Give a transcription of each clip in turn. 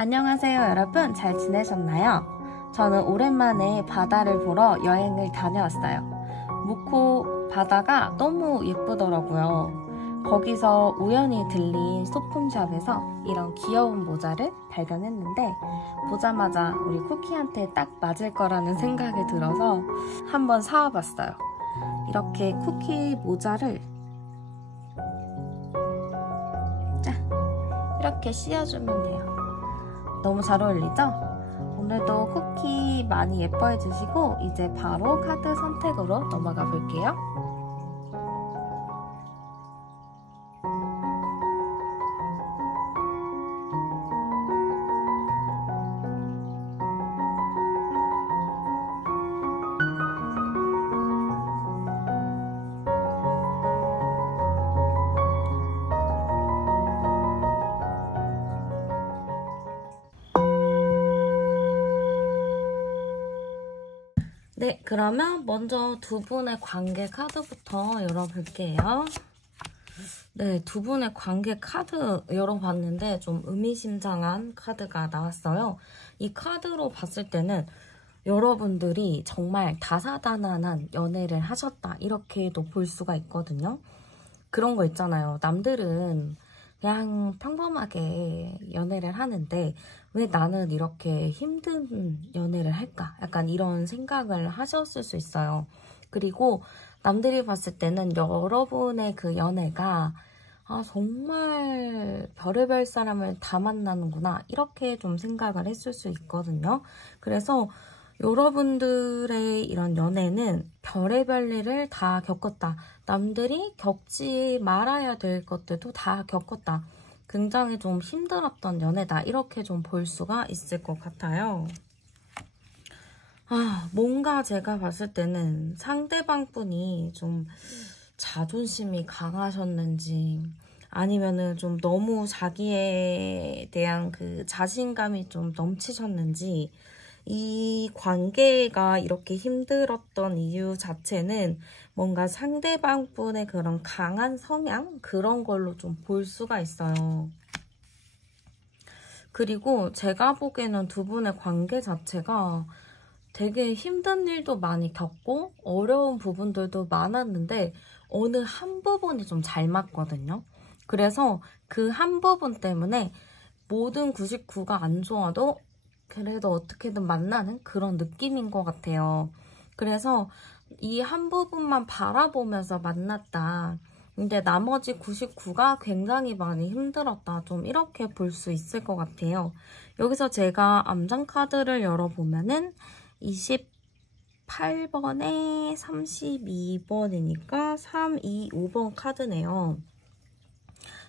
안녕하세요 여러분, 잘 지내셨나요? 저는 오랜만에 바다를 보러 여행을 다녀왔어요. 무코 바다가 너무 예쁘더라고요. 거기서 우연히 들린 소품샵에서 이런 귀여운 모자를 발견했는데 보자마자 우리 쿠키한테 딱 맞을 거라는 생각이 들어서 한번 사와봤어요. 이렇게 쿠키 모자를 이렇게 씌워주면 돼요. 너무 잘 어울리죠? 오늘도 쿠키 많이 예뻐해 주시고 이제 바로 카드 선택으로 넘어가 볼게요. 네, 그러면 먼저 두 분의 관계 카드부터 열어볼게요. 네, 두 분의 관계 카드 열어봤는데 좀 의미심장한 카드가 나왔어요. 이 카드로 봤을 때는 여러분들이 정말 다사다난한 연애를 하셨다, 이렇게도 볼 수가 있거든요. 그런 거 있잖아요. 남들은 그냥 평범하게 연애를 하는데 왜 나는 이렇게 힘든 연애를 할까? 약간 이런 생각을 하셨을 수 있어요. 그리고 남들이 봤을 때는 여러분의 그 연애가 정말 별의별 사람을 다 만나는구나, 이렇게 좀 생각을 했을 수 있거든요. 그래서 여러분들의 이런 연애는 별의별 일을 다 겪었다. 남들이 겪지 말아야 될 것들도 다 겪었다. 굉장히 좀 힘들었던 연애다, 이렇게 좀 볼 수가 있을 것 같아요. 뭔가 제가 봤을 때는 상대방 분이 좀 자존심이 강하셨는지 아니면은 좀 너무 자기에 대한 그 자신감이 좀 넘치셨는지 이 관계가 이렇게 힘들었던 이유 자체는 뭔가 상대방 분의 그런 강한 성향? 그런 걸로 좀 볼 수가 있어요. 그리고 제가 보기에는 두 분의 관계 자체가 되게 힘든 일도 많이 겪고 어려운 부분들도 많았는데 어느 한 부분이 좀 잘 맞거든요. 그래서 그 한 부분 때문에 모든 99가 안 좋아도 그래도 어떻게든 만나는 그런 느낌인 것 같아요. 그래서 이 한 부분만 바라보면서 만났다. 근데 나머지 99가 굉장히 많이 힘들었다. 좀 이렇게 볼 수 있을 것 같아요. 여기서 제가 암장 카드를 열어보면은 28번에 32번이니까 3, 2, 5번 카드네요.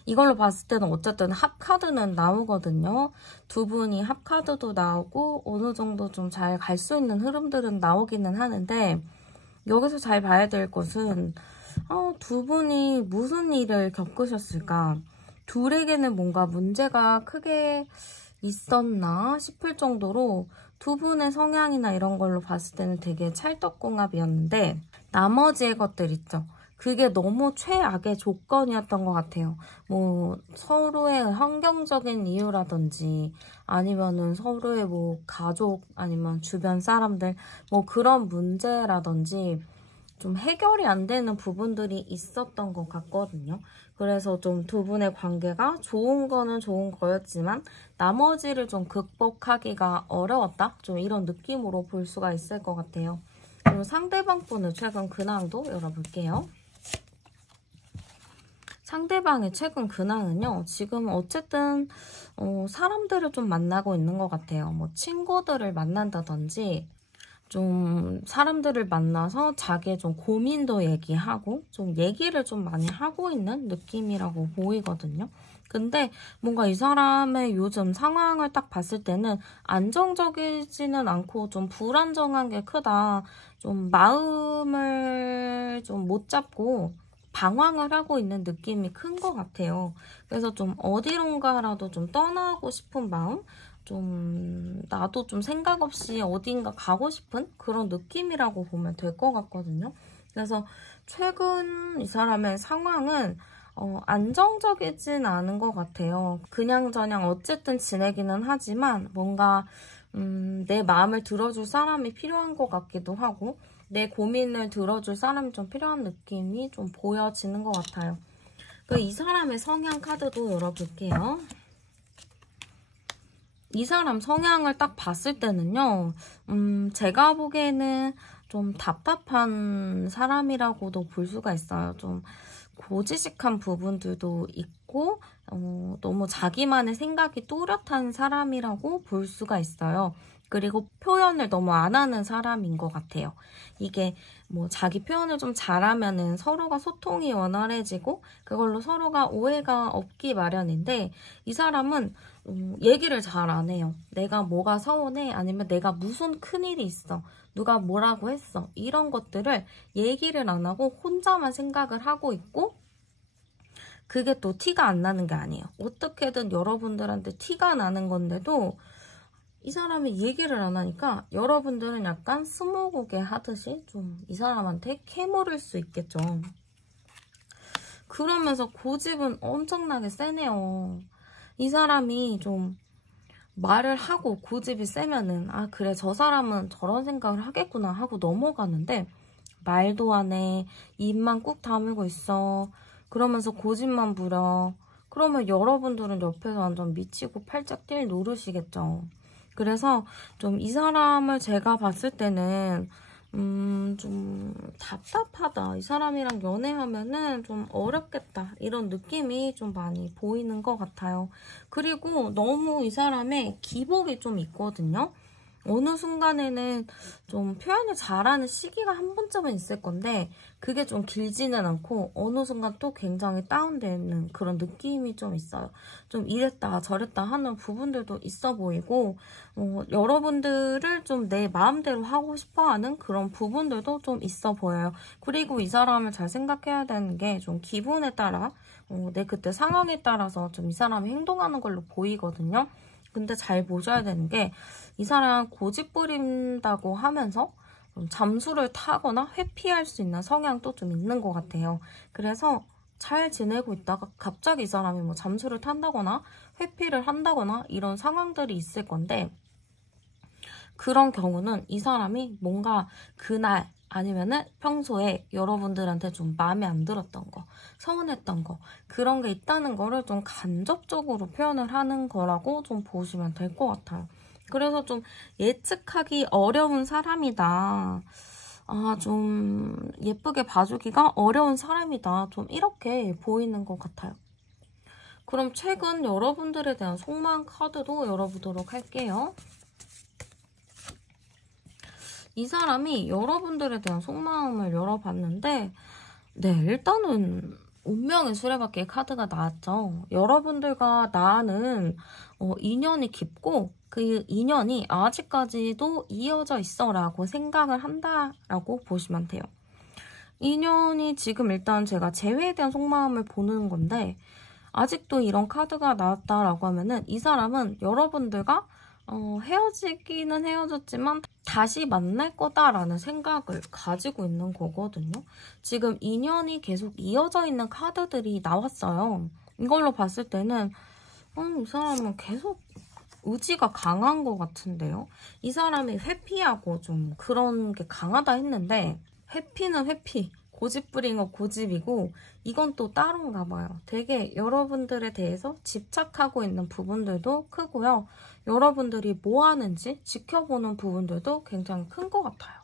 이걸로 봤을 때는 어쨌든 합카드는 나오거든요. 두 분이 합카드도 나오고 어느 정도 좀 잘 갈 수 있는 흐름들은 나오기는 하는데 여기서 잘 봐야 될 것은 두 분이 무슨 일을 겪으셨을까? 둘에게는 뭔가 문제가 크게 있었나 싶을 정도로 두 분의 성향이나 이런 걸로 봤을 때는 되게 찰떡궁합이었는데 나머지의 것들 있죠. 그게 너무 최악의 조건이었던 것 같아요. 뭐 서로의 환경적인 이유라든지 아니면은 서로의 뭐 가족 아니면 주변 사람들 뭐 그런 문제라든지 좀 해결이 안 되는 부분들이 있었던 것 같거든요. 그래서 좀 두 분의 관계가 좋은 거는 좋은 거였지만 나머지를 좀 극복하기가 어려웠다? 좀 이런 느낌으로 볼 수가 있을 것 같아요. 그리고 상대방 분의 최근 근황도 열어볼게요. 상대방의 최근 근황은요, 지금 어쨌든 사람들을 좀 만나고 있는 것 같아요. 뭐 친구들을 만난다든지 좀 사람들을 만나서 자기의 좀 고민도 얘기하고 좀 얘기를 좀 많이 하고 있는 느낌이라고 보이거든요. 근데 뭔가 이 사람의 요즘 상황을 딱 봤을 때는 안정적이지는 않고 좀 불안정한 게 크다. 좀 마음을 좀 못 잡고 방황을 하고 있는 느낌이 큰 것 같아요. 그래서 좀 어디론가라도 좀 떠나고 싶은 마음? 좀 나도 좀 생각 없이 어딘가 가고 싶은 그런 느낌이라고 보면 될 것 같거든요. 그래서 최근 이 사람의 상황은 안정적이진 않은 것 같아요. 그냥저냥 어쨌든 지내기는 하지만 뭔가 내 마음을 들어줄 사람이 필요한 것 같기도 하고 내 고민을 들어줄 사람이 좀 필요한 느낌이 좀 보여지는 것 같아요. 이 사람의 성향 카드도 열어볼게요. 이 사람 성향을 딱 봤을 때는요. 제가 보기에는 좀 답답한 사람이라고도 볼 수가 있어요. 좀 고지식한 부분들도 있고 너무 자기만의 생각이 뚜렷한 사람이라고 볼 수가 있어요. 그리고 표현을 너무 안 하는 사람인 것 같아요. 이게 뭐 자기 표현을 좀 잘하면은 서로가 소통이 원활해지고 그걸로 서로가 오해가 없기 마련인데 이 사람은 얘기를 잘 안 해요. 내가 뭐가 서운해 아니면 내가 무슨 큰일이 있어 누가 뭐라고 했어 이런 것들을 얘기를 안 하고 혼자만 생각을 하고 있고 그게 또 티가 안 나는 게 아니에요. 어떻게든 여러분들한테 티가 나는 건데도 이 사람이 얘기를 안 하니까 여러분들은 약간 스무고개 하듯이 좀 이 사람한테 캐물을 수 있겠죠. 그러면서 고집은 엄청나게 세네요. 이 사람이 좀 말을 하고 고집이 세면은 아 그래 저 사람은 저런 생각을 하겠구나 하고 넘어가는데 말도 안 해. 입만 꾹 다물고 있어. 그러면서 고집만 부려. 그러면 여러분들은 옆에서 완전 미치고 팔짝 뛸 노릇이겠죠. 그래서 좀 이 사람을 제가 봤을 때는 좀 답답하다. 이 사람이랑 연애하면은 좀 어렵겠다. 이런 느낌이 좀 많이 보이는 것 같아요. 그리고 너무 이 사람의 기복이 좀 있거든요. 어느 순간에는 좀 표현을 잘하는 시기가 한 번쯤은 있을 건데 그게 좀 길지는 않고 어느 순간 또 굉장히 다운되는 그런 느낌이 좀 있어요. 좀 이랬다 저랬다 하는 부분들도 있어 보이고 여러분들을 좀 내 마음대로 하고 싶어하는 그런 부분들도 좀 있어 보여요. 그리고 이 사람을 잘 생각해야 되는 게 좀 기분에 따라 내 그때 상황에 따라서 좀 이 사람이 행동하는 걸로 보이거든요. 근데 잘 보셔야 되는 게 이 사람 고집 부린다고 하면서 잠수를 타거나 회피할 수 있는 성향도 좀 있는 것 같아요. 그래서 잘 지내고 있다가 갑자기 이 사람이 뭐 잠수를 탄다거나 회피를 한다거나 이런 상황들이 있을 건데 그런 경우는 이 사람이 뭔가 그날 아니면은 평소에 여러분들한테 좀 마음에 안 들었던 거, 서운했던 거 그런 게 있다는 거를 좀 간접적으로 표현을 하는 거라고 좀 보시면 될 것 같아요. 그래서 좀 예측하기 어려운 사람이다. 아, 좀 예쁘게 봐주기가 어려운 사람이다. 좀 이렇게 보이는 것 같아요. 그럼 최근 여러분들에 대한 속마음 카드도 열어보도록 할게요. 이 사람이 여러분들에 대한 속마음을 열어봤는데 네, 일단은 운명의 수레바퀴의 카드가 나왔죠. 여러분들과 나는 인연이 깊고 그 인연이 아직까지도 이어져 있어 라고 생각을 한다라고 보시면 돼요. 인연이 지금 일단 제가 재회에 대한 속마음을 보는 건데 아직도 이런 카드가 나왔다라고 하면은 이 사람은 여러분들과 헤어지기는 헤어졌지만 다시 만날 거다라는 생각을 가지고 있는 거거든요. 지금 인연이 계속 이어져 있는 카드들이 나왔어요. 이걸로 봤을 때는 이 사람은 계속 의지가 강한 것 같은데요. 이 사람이 회피하고 좀 그런 게 강하다 했는데 회피는 회피, 고집부린 거 고집이고 이건 또 따로인가 봐요. 되게 여러분들에 대해서 집착하고 있는 부분들도 크고요. 여러분들이 뭐 하는지 지켜보는 부분들도 굉장히 큰 것 같아요.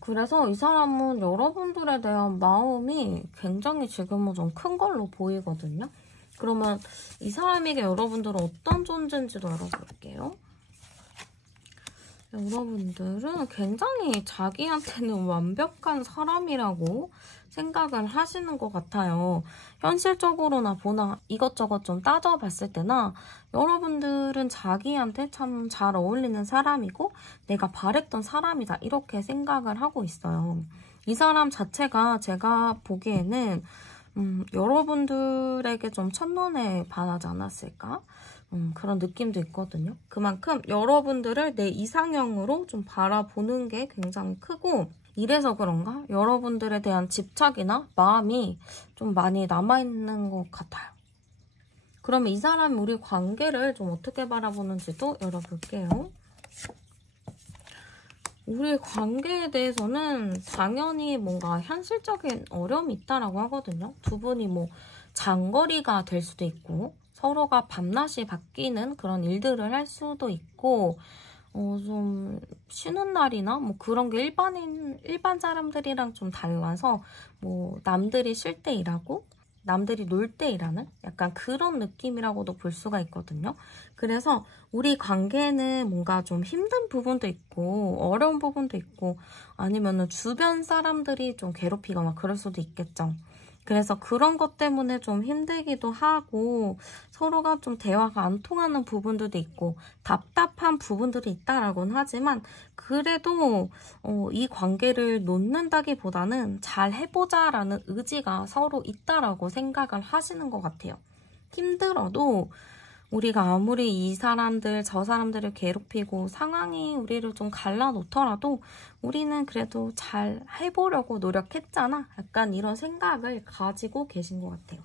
그래서 이 사람은 여러분들에 대한 마음이 굉장히 지금은 좀 큰 걸로 보이거든요. 그러면 이 사람에게 여러분들은 어떤 존재인지도 알아볼게요. 여러분들은 굉장히 자기한테는 완벽한 사람이라고 생각을 하시는 것 같아요. 현실적으로나 보나 이것저것 좀 따져봤을 때나 여러분들은 자기한테 참 잘 어울리는 사람이고 내가 바랬던 사람이다 이렇게 생각을 하고 있어요. 이 사람 자체가 제가 보기에는 여러분들에게 좀 첫눈에 반하지 않았을까? 그런 느낌도 있거든요. 그만큼 여러분들을 내 이상형으로 좀 바라보는 게 굉장히 크고 이래서 그런가? 여러분들에 대한 집착이나 마음이 좀 많이 남아있는 것 같아요. 그러면 이 사람이 우리 관계를 좀 어떻게 바라보는지도 열어볼게요. 우리 관계에 대해서는 당연히 뭔가 현실적인 어려움이 있다라고 하거든요. 두 분이 뭐 장거리가 될 수도 있고 서로가 밤낮이 바뀌는 그런 일들을 할 수도 있고 좀 쉬는 날이나 뭐 그런 게 일반 사람들이랑 좀 달라서 뭐 남들이 쉴 때 일하고 남들이 놀 때 일하는 약간 그런 느낌이라고도 볼 수가 있거든요. 그래서 우리 관계는 뭔가 좀 힘든 부분도 있고 어려운 부분도 있고 아니면은 주변 사람들이 좀 괴롭히거나 그럴 수도 있겠죠. 그래서 그런 것 때문에 좀 힘들기도 하고 서로가 좀 대화가 안 통하는 부분들도 있고 답답한 부분들이 있다라고는 하지만 그래도 이 관계를 놓는다기보다는 잘 해보자라는 의지가 서로 있다라고 생각을 하시는 것 같아요. 힘들어도 우리가 아무리 이 사람들 저 사람들을 괴롭히고 상황이 우리를 좀 갈라놓더라도 우리는 그래도 잘 해보려고 노력했잖아. 약간 이런 생각을 가지고 계신 것 같아요.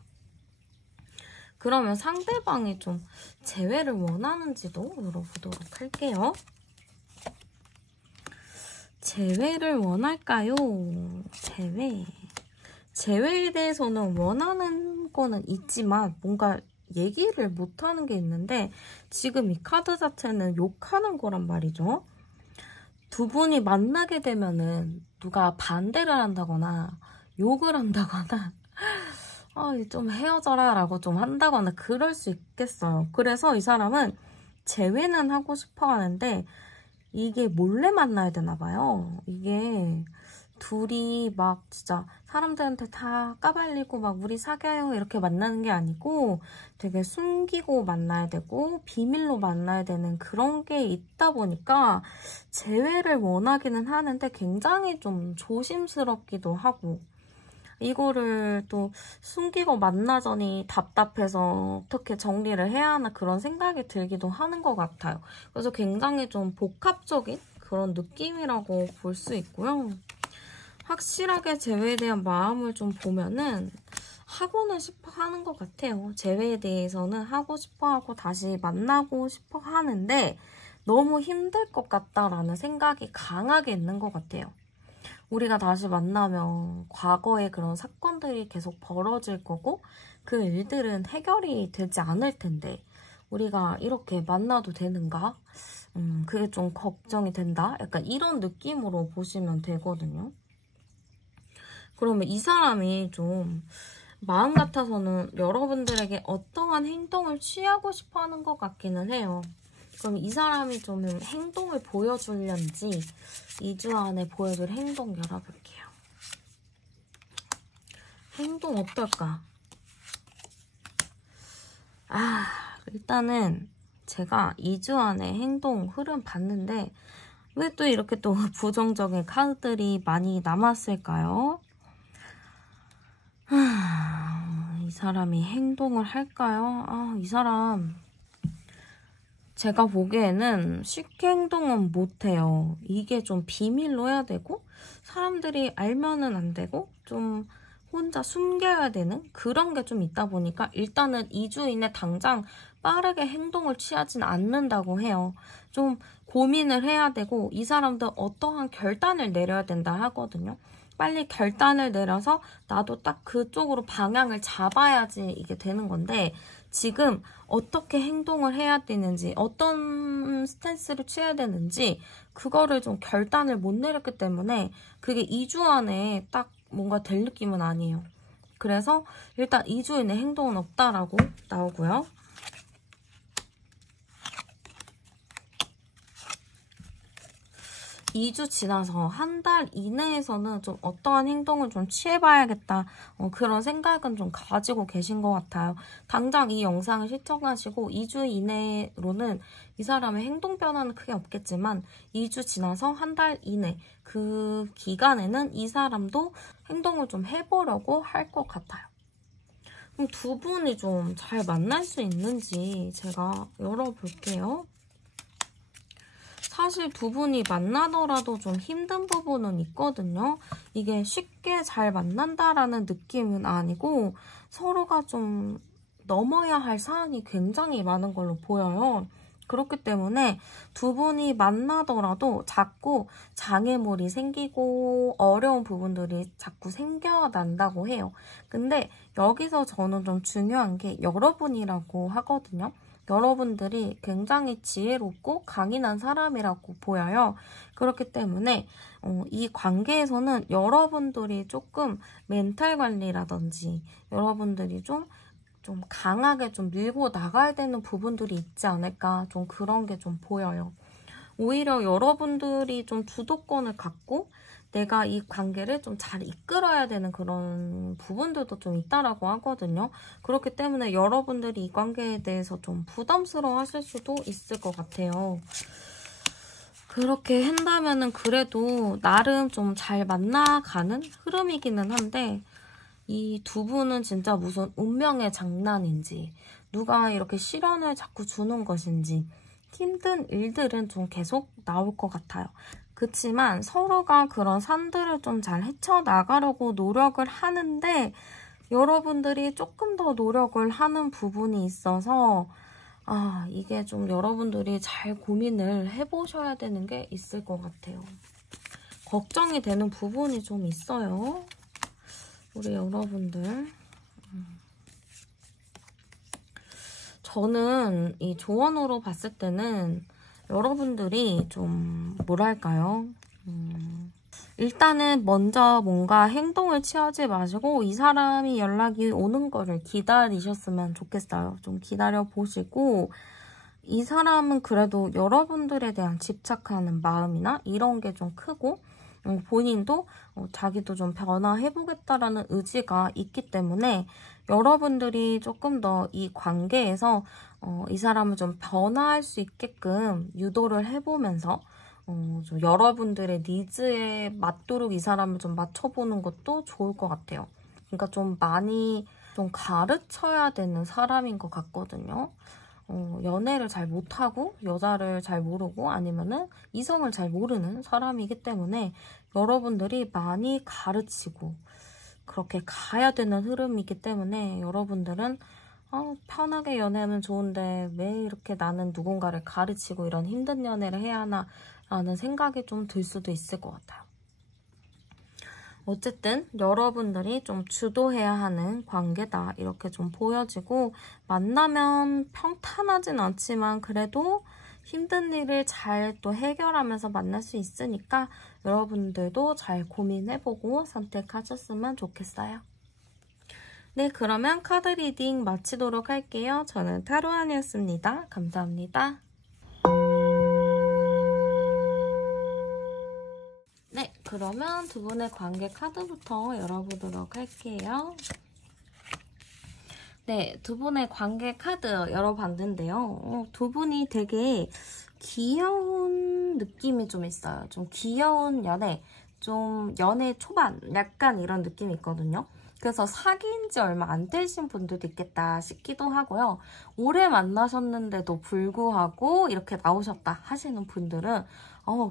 그러면 상대방이 좀 재회를 원하는지도 열어보도록 할게요. 재회를 원할까요? 재회에 대해서는 원하는 거는 있지만 뭔가 얘기를 못하는 게 있는데 지금 이 카드 자체는 욕하는 거란 말이죠. 두 분이 만나게 되면은 누가 반대를 한다거나 욕을 한다거나 좀 헤어져라 라고 좀 한다거나 그럴 수 있겠어요. 그래서 이 사람은 재회는 하고 싶어 하는데 이게 몰래 만나야 되나 봐요. 이게 둘이 막 진짜 사람들한테 다 까발리고 막 우리 사귀어요 이렇게 만나는 게 아니고 되게 숨기고 만나야 되고 비밀로 만나야 되는 그런 게 있다 보니까 재회를 원하기는 하는데 굉장히 좀 조심스럽기도 하고 이거를 또 숨기고 만나자니 답답해서 어떻게 정리를 해야 하나 그런 생각이 들기도 하는 것 같아요. 그래서 굉장히 좀 복합적인 그런 느낌이라고 볼 수 있고요. 확실하게 재회에 대한 마음을 좀 보면은 하고는 싶어 하는 것 같아요. 재회에 대해서는 하고 싶어 하고 다시 만나고 싶어 하는데 너무 힘들 것 같다라는 생각이 강하게 있는 것 같아요. 우리가 다시 만나면 과거의 그런 사건들이 계속 벌어질 거고 그 일들은 해결이 되지 않을 텐데 우리가 이렇게 만나도 되는가? 그게 좀 걱정이 된다? 약간 이런 느낌으로 보시면 되거든요. 그러면 이 사람이 좀 마음 같아서는 여러분들에게 어떠한 행동을 취하고 싶어 하는 것 같기는 해요. 그럼 이 사람이 좀 행동을 보여주려는지 2주 안에 보여줄 행동 열어볼게요. 행동 어떨까? 일단은 제가 2주 안에 행동 흐름 봤는데 왜 또 이렇게 또 부정적인 카드들이 많이 남았을까요? 이 사람이 행동을 할까요? 이 사람 제가 보기에는 쉽게 행동은 못해요. 이게 좀 비밀로 해야 되고 사람들이 알면은 안 되고 좀 혼자 숨겨야 되는 그런 게 좀 있다 보니까 일단은 2주 이내 당장 빠르게 행동을 취하진 않는다고 해요. 좀 고민을 해야 되고 이 사람도 어떠한 결단을 내려야 된다 하거든요. 빨리 결단을 내려서 나도 딱 그쪽으로 방향을 잡아야지 이게 되는 건데 지금 어떻게 행동을 해야 되는지 어떤 스탠스를 취해야 되는지 그거를 좀 결단을 못 내렸기 때문에 그게 2주 안에 딱 뭔가 될 느낌은 아니에요. 그래서 일단 2주 이내 행동은 없다라고 나오고요. 2주 지나서 한 달 이내에서는 좀 어떠한 행동을 좀 취해봐야겠다 그런 생각은 좀 가지고 계신 것 같아요. 당장 이 영상을 시청하시고 2주 이내로는 이 사람의 행동 변화는 크게 없겠지만 2주 지나서 한 달 이내 그 기간에는 이 사람도 행동을 좀 해보려고 할 것 같아요. 그럼 두 분이 좀 잘 만날 수 있는지 제가 열어볼게요. 사실 두 분이 만나더라도 좀 힘든 부분은 있거든요. 이게 쉽게 잘 만난다라는 느낌은 아니고 서로가 좀 넘어야 할 사안이 굉장히 많은 걸로 보여요. 그렇기 때문에 두 분이 만나더라도 자꾸 장애물이 생기고 어려운 부분들이 자꾸 생겨난다고 해요. 근데 여기서 저는 좀 중요한 게 여러분이라고 하거든요. 여러분들이 굉장히 지혜롭고 강인한 사람이라고 보여요. 그렇기 때문에 이 관계에서는 여러분들이 조금 멘탈 관리라든지 여러분들이 좀 강하게 좀 밀고 나가야 되는 부분들이 있지 않을까, 좀 그런 게 좀 보여요. 오히려 여러분들이 좀 주도권을 갖고 내가 이 관계를 좀 잘 이끌어야 되는 그런 부분들도 좀 있다라고 하거든요. 그렇기 때문에 여러분들이 이 관계에 대해서 좀 부담스러워 하실 수도 있을 것 같아요. 그렇게 한다면은 그래도 나름 좀 잘 만나가는 흐름이기는 한데, 이 두 분은 진짜 무슨 운명의 장난인지, 누가 이렇게 시련을 자꾸 주는 것인지, 힘든 일들은 좀 계속 나올 것 같아요. 그치만 서로가 그런 산들을 좀 잘 헤쳐나가려고 노력을 하는데, 여러분들이 조금 더 노력을 하는 부분이 있어서 이게 좀 여러분들이 잘 고민을 해보셔야 되는 게 있을 것 같아요. 걱정이 되는 부분이 좀 있어요. 우리 여러분들. 저는 이 조언으로 봤을 때는 여러분들이 좀 뭐랄까요? 일단은 먼저 뭔가 행동을 취하지 마시고 이 사람이 연락이 오는 거를 기다리셨으면 좋겠어요. 좀 기다려보시고, 이 사람은 그래도 여러분들에 대한 집착하는 마음이나 이런 게 좀 크고 본인도 자기도 좀 변화해보겠다라는 의지가 있기 때문에 여러분들이 조금 더 이 관계에서 이 사람을 좀 변화할 수 있게끔 유도를 해보면서 좀 여러분들의 니즈에 맞도록 이 사람을 좀 맞춰보는 것도 좋을 것 같아요. 그러니까 좀 많이 좀 가르쳐야 되는 사람인 것 같거든요. 연애를 잘 못하고 여자를 잘 모르고 아니면은 이성을 잘 모르는 사람이기 때문에 여러분들이 많이 가르치고 그렇게 가야 되는 흐름이기 때문에 여러분들은 편하게 연애하면 좋은데 왜 이렇게 나는 누군가를 가르치고 이런 힘든 연애를 해야 하나 라는 생각이 좀 들 수도 있을 것 같아요. 어쨌든 여러분들이 좀 주도해야 하는 관계다 이렇게 좀 보여지고, 만나면 평탄하진 않지만 그래도 힘든 일을 잘 또 해결하면서 만날 수 있으니까 여러분들도 잘 고민해보고 선택하셨으면 좋겠어요. 네, 그러면 카드 리딩 마치도록 할게요. 저는 타로안이었습니다. 감사합니다. 네, 그러면 두 분의 관계 카드부터 열어보도록 할게요. 네, 두 분의 관계 카드 열어봤는데요. 두 분이 되게 귀여운 느낌이 좀 있어요. 좀 귀여운 연애, 좀 연애 초반, 약간 이런 느낌이 있거든요. 그래서 사귄 지 얼마 안 되신 분들도 있겠다 싶기도 하고요. 오래 만나셨는데도 불구하고 이렇게 나오셨다 하시는 분들은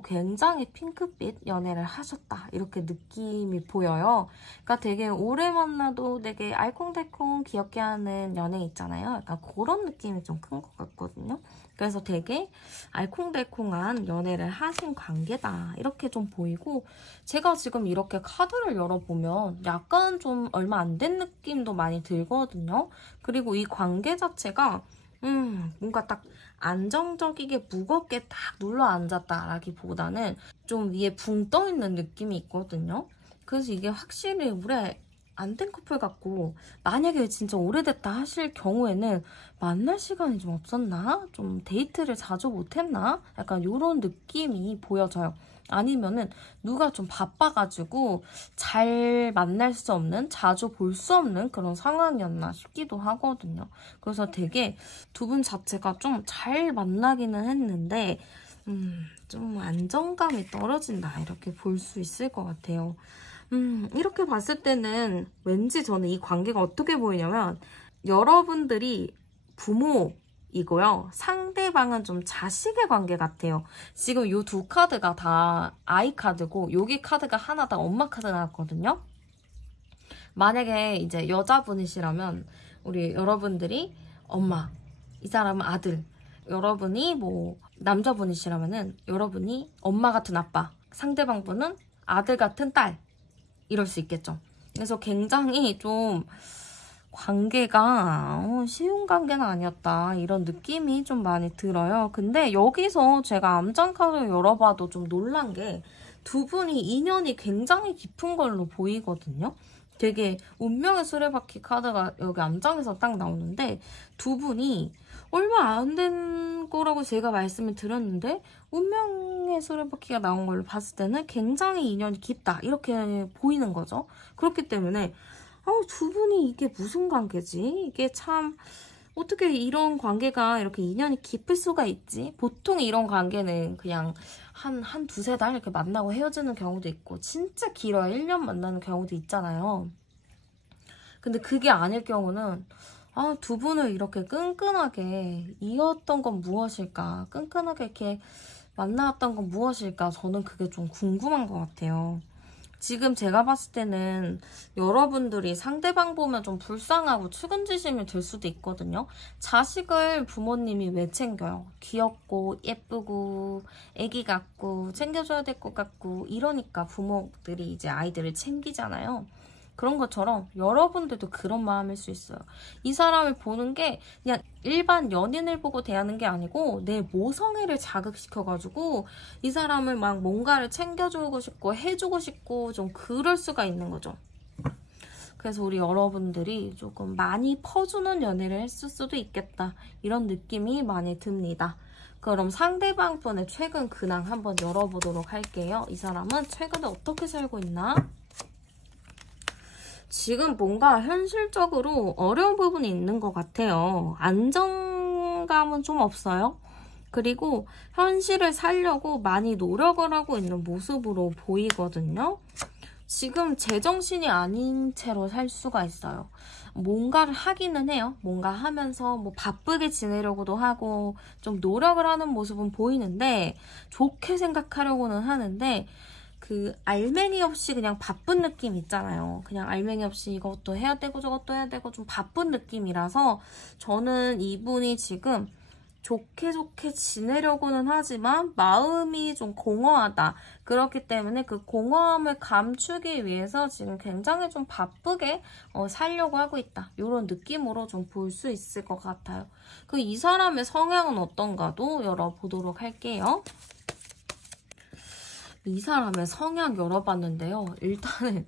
굉장히 핑크빛 연애를 하셨다 이렇게 느낌이 보여요. 그러니까 되게 오래 만나도 되게 알콩달콩 귀엽게 하는 연애 있잖아요. 약간 그런 느낌이 좀 큰 것 같거든요. 그래서 되게 알콩달콩한 연애를 하신 관계다 이렇게 좀 보이고, 제가 지금 이렇게 카드를 열어보면 약간 좀 얼마 안 된 느낌도 많이 들거든요. 그리고 이 관계 자체가 뭔가 딱 안정적이게 무겁게 딱 눌러 앉았다라기보다는 좀 위에 붕 떠있는 느낌이 있거든요. 그래서 이게 확실히 오래 안 된 커플 같고, 만약에 진짜 오래됐다 하실 경우에는 만날 시간이 좀 없었나? 좀 데이트를 자주 못했나? 약간 이런 느낌이 보여져요. 아니면은 누가 좀 바빠가지고 잘 만날 수 없는, 자주 볼 수 없는 그런 상황이었나 싶기도 하거든요. 그래서 되게 두 분 자체가 좀 잘 만나기는 했는데 좀 안정감이 떨어진다 이렇게 볼 수 있을 것 같아요. 이렇게 봤을 때는 왠지 저는 이 관계가 어떻게 보이냐면, 여러분들이 부모 이고요. 상대방은 좀 자식의 관계 같아요. 지금 이 두 카드가 다 아이 카드고 여기 카드가 하나 다 엄마 카드 나왔거든요. 만약에 이제 여자분이시라면 우리 여러분들이 엄마, 이 사람은 아들, 여러분이 뭐 남자분이시라면은 여러분이 엄마 같은 아빠, 상대방 분은 아들 같은 딸, 이럴 수 있겠죠. 그래서 굉장히 좀 관계가 쉬운 관계는 아니었다, 이런 느낌이 좀 많이 들어요. 근데 여기서 제가 암장 카드를 열어봐도 좀 놀란 게 두 분이 인연이 굉장히 깊은 걸로 보이거든요. 되게 운명의 수레바퀴 카드가 여기 암장에서 딱 나오는데 두 분이 얼마 안 된 거라고 제가 말씀을 드렸는데 운명의 수레바퀴가 나온 걸로 봤을 때는 굉장히 인연이 깊다, 이렇게 보이는 거죠. 그렇기 때문에 두 분이 이게 무슨 관계지? 이게 참 어떻게 이런 관계가 이렇게 인연이 깊을 수가 있지? 보통 이런 관계는 그냥 한 두세 달 이렇게 만나고 헤어지는 경우도 있고 진짜 길어야 1년 만나는 경우도 있잖아요. 근데 그게 아닐 경우는 두 분을 이렇게 끈끈하게 이었던 건 무엇일까? 끈끈하게 이렇게 만나왔던 건 무엇일까? 저는 그게 좀 궁금한 것 같아요. 지금 제가 봤을 때는 여러분들이 상대방 보면 좀 불쌍하고 측은지심이 들 수도 있거든요. 자식을 부모님이 왜 챙겨요? 귀엽고 예쁘고 애기 같고 챙겨줘야 될 것 같고 이러니까 부모들이 이제 아이들을 챙기잖아요. 그런 것처럼 여러분들도 그런 마음일 수 있어요. 이 사람을 보는 게 그냥 일반 연인을 보고 대하는 게 아니고 내 모성애를 자극시켜가지고 이 사람을 막 뭔가를 챙겨주고 싶고 해주고 싶고 좀 그럴 수가 있는 거죠. 그래서 우리 여러분들이 조금 많이 퍼주는 연애를 했을 수도 있겠다, 이런 느낌이 많이 듭니다. 그럼 상대방 분의 최근 근황 한번 열어보도록 할게요. 이 사람은 최근에 어떻게 살고 있나? 지금 뭔가 현실적으로 어려운 부분이 있는 것 같아요. 안정감은 좀 없어요. 그리고 현실을 살려고 많이 노력을 하고 있는 모습으로 보이거든요. 지금 제정신이 아닌 채로 살 수가 있어요. 뭔가를 하기는 해요. 뭔가 하면서 뭐 바쁘게 지내려고도 하고 좀 노력을 하는 모습은 보이는데 좋게 생각하려고는 하는데 그 알맹이 없이 그냥 바쁜 느낌 있잖아요. 그냥 알맹이 없이 이것도 해야 되고 저것도 해야 되고 좀 바쁜 느낌이라서 저는 이분이 지금 좋게 지내려고는 하지만 마음이 좀 공허하다. 그렇기 때문에 그 공허함을 감추기 위해서 지금 굉장히 좀 바쁘게 살려고 하고 있다, 이런 느낌으로 좀 볼 수 있을 것 같아요. 그 이 사람의 성향은 어떤가도 열어보도록 할게요. 이 사람의 성향 열어봤는데요. 일단은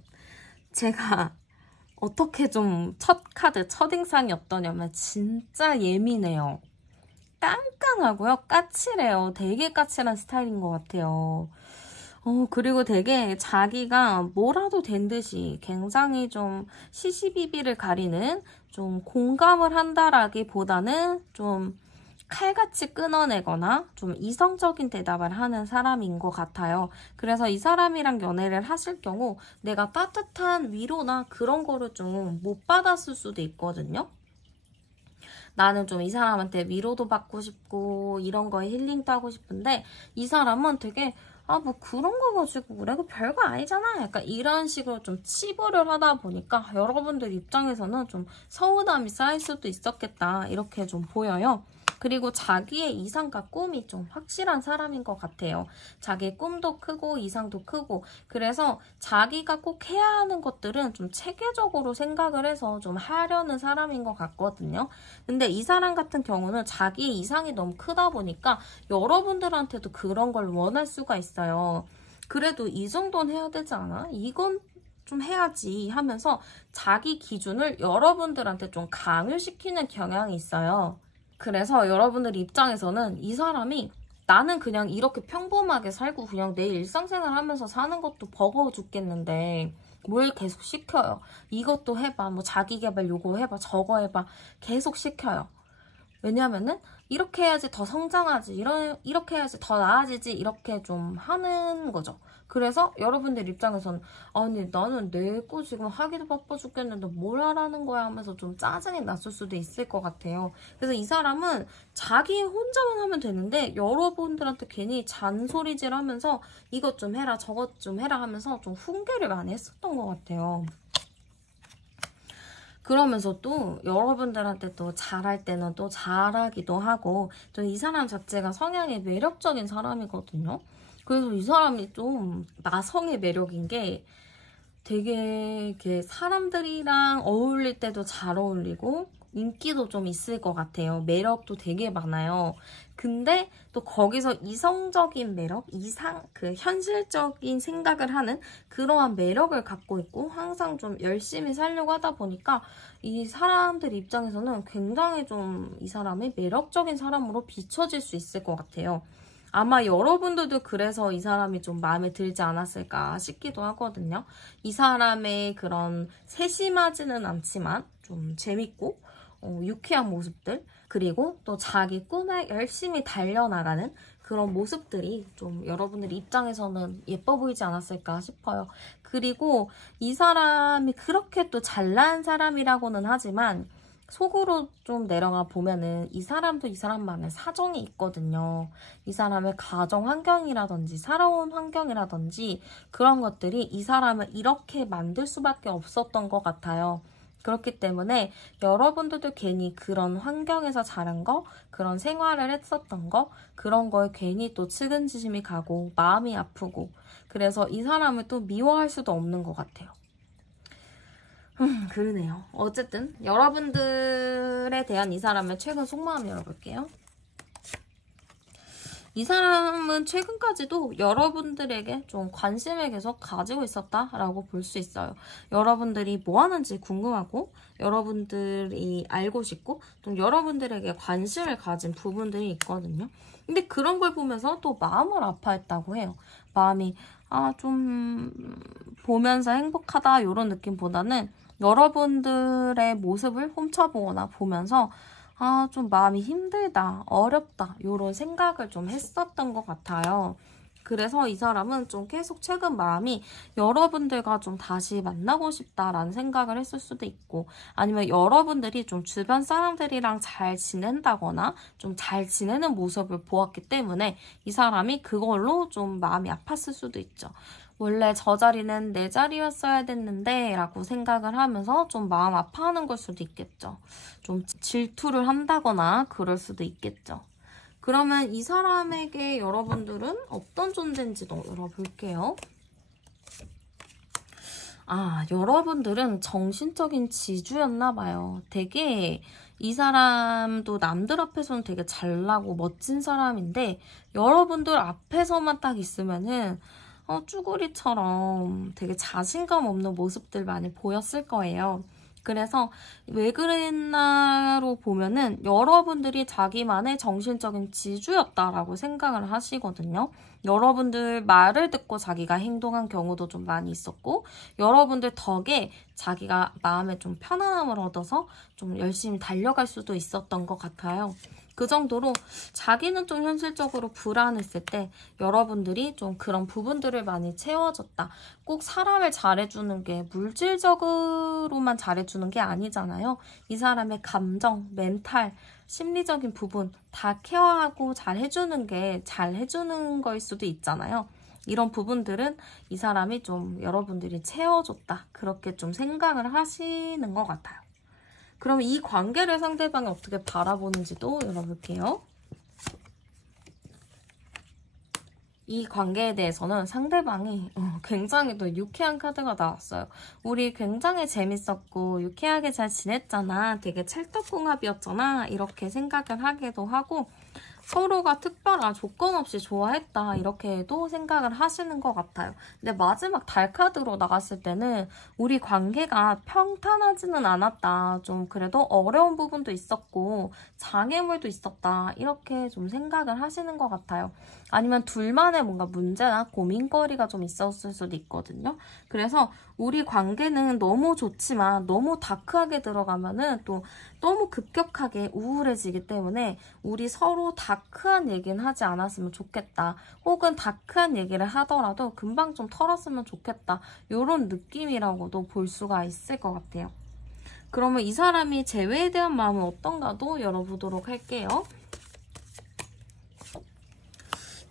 제가 어떻게 좀 첫 카드, 첫인상이 어떠냐면 진짜 예민해요. 깐깐하고요. 까칠해요. 되게 까칠한 스타일인 것 같아요. 그리고 되게 자기가 뭐라도 된 듯이 굉장히 좀 시시비비를 가리는, 좀 공감을 한다라기보다는 좀 칼같이 끊어내거나 좀 이성적인 대답을 하는 사람인 것 같아요. 그래서 이 사람이랑 연애를 하실 경우 내가 따뜻한 위로나 그런 거를 좀 못 받았을 수도 있거든요. 나는 좀 이 사람한테 위로도 받고 싶고 이런 거에 힐링도 하고 싶은데 이 사람은 되게 뭐 그런 거 가지고 그래? 그 별거 아니잖아. 약간 이런 식으로 좀 치부를 하다 보니까 여러분들 입장에서는 좀 서운함이 쌓일 수도 있었겠다, 이렇게 좀 보여요. 그리고 자기의 이상과 꿈이 좀 확실한 사람인 것 같아요. 자기의 꿈도 크고 이상도 크고, 그래서 자기가 꼭 해야 하는 것들은 좀 체계적으로 생각을 해서 좀 하려는 사람인 것 같거든요. 근데 이 사람 같은 경우는 자기의 이상이 너무 크다 보니까 여러분들한테도 그런 걸 원할 수가 있어요. 그래도 이 정도는 해야 되지 않아? 이건 좀 해야지 하면서 자기 기준을 여러분들한테 좀 강요시키는 경향이 있어요. 그래서 여러분들 입장에서는 이 사람이 나는 그냥 이렇게 평범하게 살고 그냥 내 일상생활 하면서 사는 것도 버거워 죽겠는데 뭘 계속 시켜요. 이것도 해봐, 뭐 자기계발 요거 해봐, 저거 해봐, 계속 시켜요. 왜냐하면은 이렇게 해야지 더 성장하지, 이렇게 해야지 더 나아지지, 이렇게 좀 하는 거죠. 그래서 여러분들 입장에서는 아니 나는 내 거 지금 하기도 바빠 죽겠는데 뭘 하라는 거야 하면서 좀 짜증이 났을 수도 있을 것 같아요. 그래서 이 사람은 자기 혼자만 하면 되는데 여러분들한테 괜히 잔소리질 하면서 이것 좀 해라 저것 좀 해라 하면서 좀 훈계를 많이 했었던 것 같아요. 그러면서 또 여러분들한테 또 잘할 때는 또 잘하기도 하고 또 이 사람 자체가 성향이 매력적인 사람이거든요. 그래서 이 사람이 좀 나성의 매력인 게 되게 이렇게 사람들이랑 어울릴 때도 잘 어울리고 인기도 좀 있을 것 같아요. 매력도 되게 많아요. 근데 또 거기서 이성적인 매력, 그 현실적인 생각을 하는 그러한 매력을 갖고 있고 항상 좀 열심히 살려고 하다 보니까 이 사람들 입장에서는 굉장히 좀 이 사람이 매력적인 사람으로 비춰질 수 있을 것 같아요. 아마 여러분들도 그래서 이 사람이 좀 마음에 들지 않았을까 싶기도 하거든요. 이 사람의 그런 세심하지는 않지만 좀 재밌고 유쾌한 모습들, 그리고 또 자기 꿈에 열심히 달려나가는 그런 모습들이 좀 여러분들 입장에서는 예뻐 보이지 않았을까 싶어요. 그리고 이 사람이 그렇게 또 잘난 사람이라고는 하지만 속으로 좀 내려가 보면은 이 사람도 이 사람만의 사정이 있거든요. 이 사람의 가정 환경이라든지 살아온 환경이라든지 그런 것들이 이 사람을 이렇게 만들 수밖에 없었던 것 같아요. 그렇기 때문에 여러분들도 괜히 그런 환경에서 자란 거, 그런 생활을 했었던 거, 그런 거에 괜히 또 측은지심이 가고 마음이 아프고 그래서 이 사람을 또 미워할 수도 없는 것 같아요. 그러네요. 어쨌든 여러분들에 대한 이 사람의 최근 속마음 열어볼게요. 이 사람은 최근까지도 여러분들에게 좀 관심을 계속 가지고 있었다라고 볼 수 있어요. 여러분들이 뭐 하는지 궁금하고 여러분들이 알고 싶고 또 여러분들에게 관심을 가진 부분들이 있거든요. 근데 그런 걸 보면서 또 마음을 아파했다고 해요. 마음이 좀 보면서 행복하다 이런 느낌보다는 여러분들의 모습을 훔쳐보거나 보면서 좀 마음이 힘들다, 어렵다 이런 생각을 좀 했었던 것 같아요. 그래서 이 사람은 좀 계속 최근 마음이 여러분들과 좀 다시 만나고 싶다라는 생각을 했을 수도 있고 아니면 여러분들이 좀 주변 사람들이랑 잘 지낸다거나 좀 잘 지내는 모습을 보았기 때문에 이 사람이 그걸로 좀 마음이 아팠을 수도 있죠. 원래 저 자리는 내 자리였어야 됐는데 라고 생각을 하면서 좀 마음 아파하는 걸 수도 있겠죠. 좀 질투를 한다거나 그럴 수도 있겠죠. 그러면 이 사람에게 여러분들은 어떤 존재인지도 열어볼게요. 여러분들은 정신적인 지주였나 봐요. 되게 이 사람도 남들 앞에서는 되게 잘나고 멋진 사람인데 여러분들 앞에서만 딱 있으면은 쭈구리처럼 되게 자신감 없는 모습들 많이 보였을 거예요. 그래서 왜 그랬나로 보면은 여러분들이 자기만의 정신적인 지주였다라고 생각을 하시거든요. 여러분들 말을 듣고 자기가 행동한 경우도 좀 많이 있었고 여러분들 덕에 자기가 마음에 좀 편안함을 얻어서 좀 열심히 달려갈 수도 있었던 것 같아요. 그 정도로 자기는 좀 현실적으로 불안했을 때 여러분들이 좀 그런 부분들을 많이 채워줬다. 꼭 사람을 잘해주는 게 물질적으로만 잘해주는 게 아니잖아요. 이 사람의 감정, 멘탈, 심리적인 부분 다 케어하고 잘해주는 게 잘해주는 거일 수도 있잖아요. 이런 부분들은 이 사람이 좀 여러분들이 채워줬다. 그렇게 좀 생각을 하시는 것 같아요. 그럼 이 관계를 상대방이 어떻게 바라보는지도 열어볼게요. 이 관계에 대해서는 상대방이 굉장히 또 유쾌한 카드가 나왔어요. 우리 굉장히 재밌었고 유쾌하게 잘 지냈잖아. 되게 찰떡궁합이었잖아. 이렇게 생각을 하기도 하고 서로가 특별한 조건 없이 좋아했다 이렇게도 생각을 하시는 것 같아요. 근데 마지막 달 카드로 나갔을 때는 우리 관계가 평탄하지는 않았다. 좀 그래도 어려운 부분도 있었고 장애물도 있었다. 이렇게 좀 생각을 하시는 것 같아요. 아니면 둘만의 뭔가 문제나 고민거리가 좀 있었을 수도 있거든요. 그래서 우리 관계는 너무 좋지만 너무 다크하게 들어가면은 또 너무 급격하게 우울해지기 때문에 우리 서로 다크한 얘기는 하지 않았으면 좋겠다. 혹은 다크한 얘기를 하더라도 금방 좀 털었으면 좋겠다. 이런 느낌이라고도 볼 수가 있을 것 같아요. 그러면 이 사람이 재회에 대한 마음은 어떤가도 열어보도록 할게요.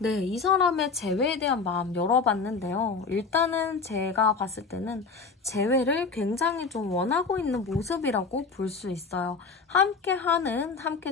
네, 이 사람의 재회에 대한 마음 열어봤는데요. 일단은 제가 봤을 때는 재회를 굉장히 좀 원하고 있는 모습이라고 볼 수 있어요. 함께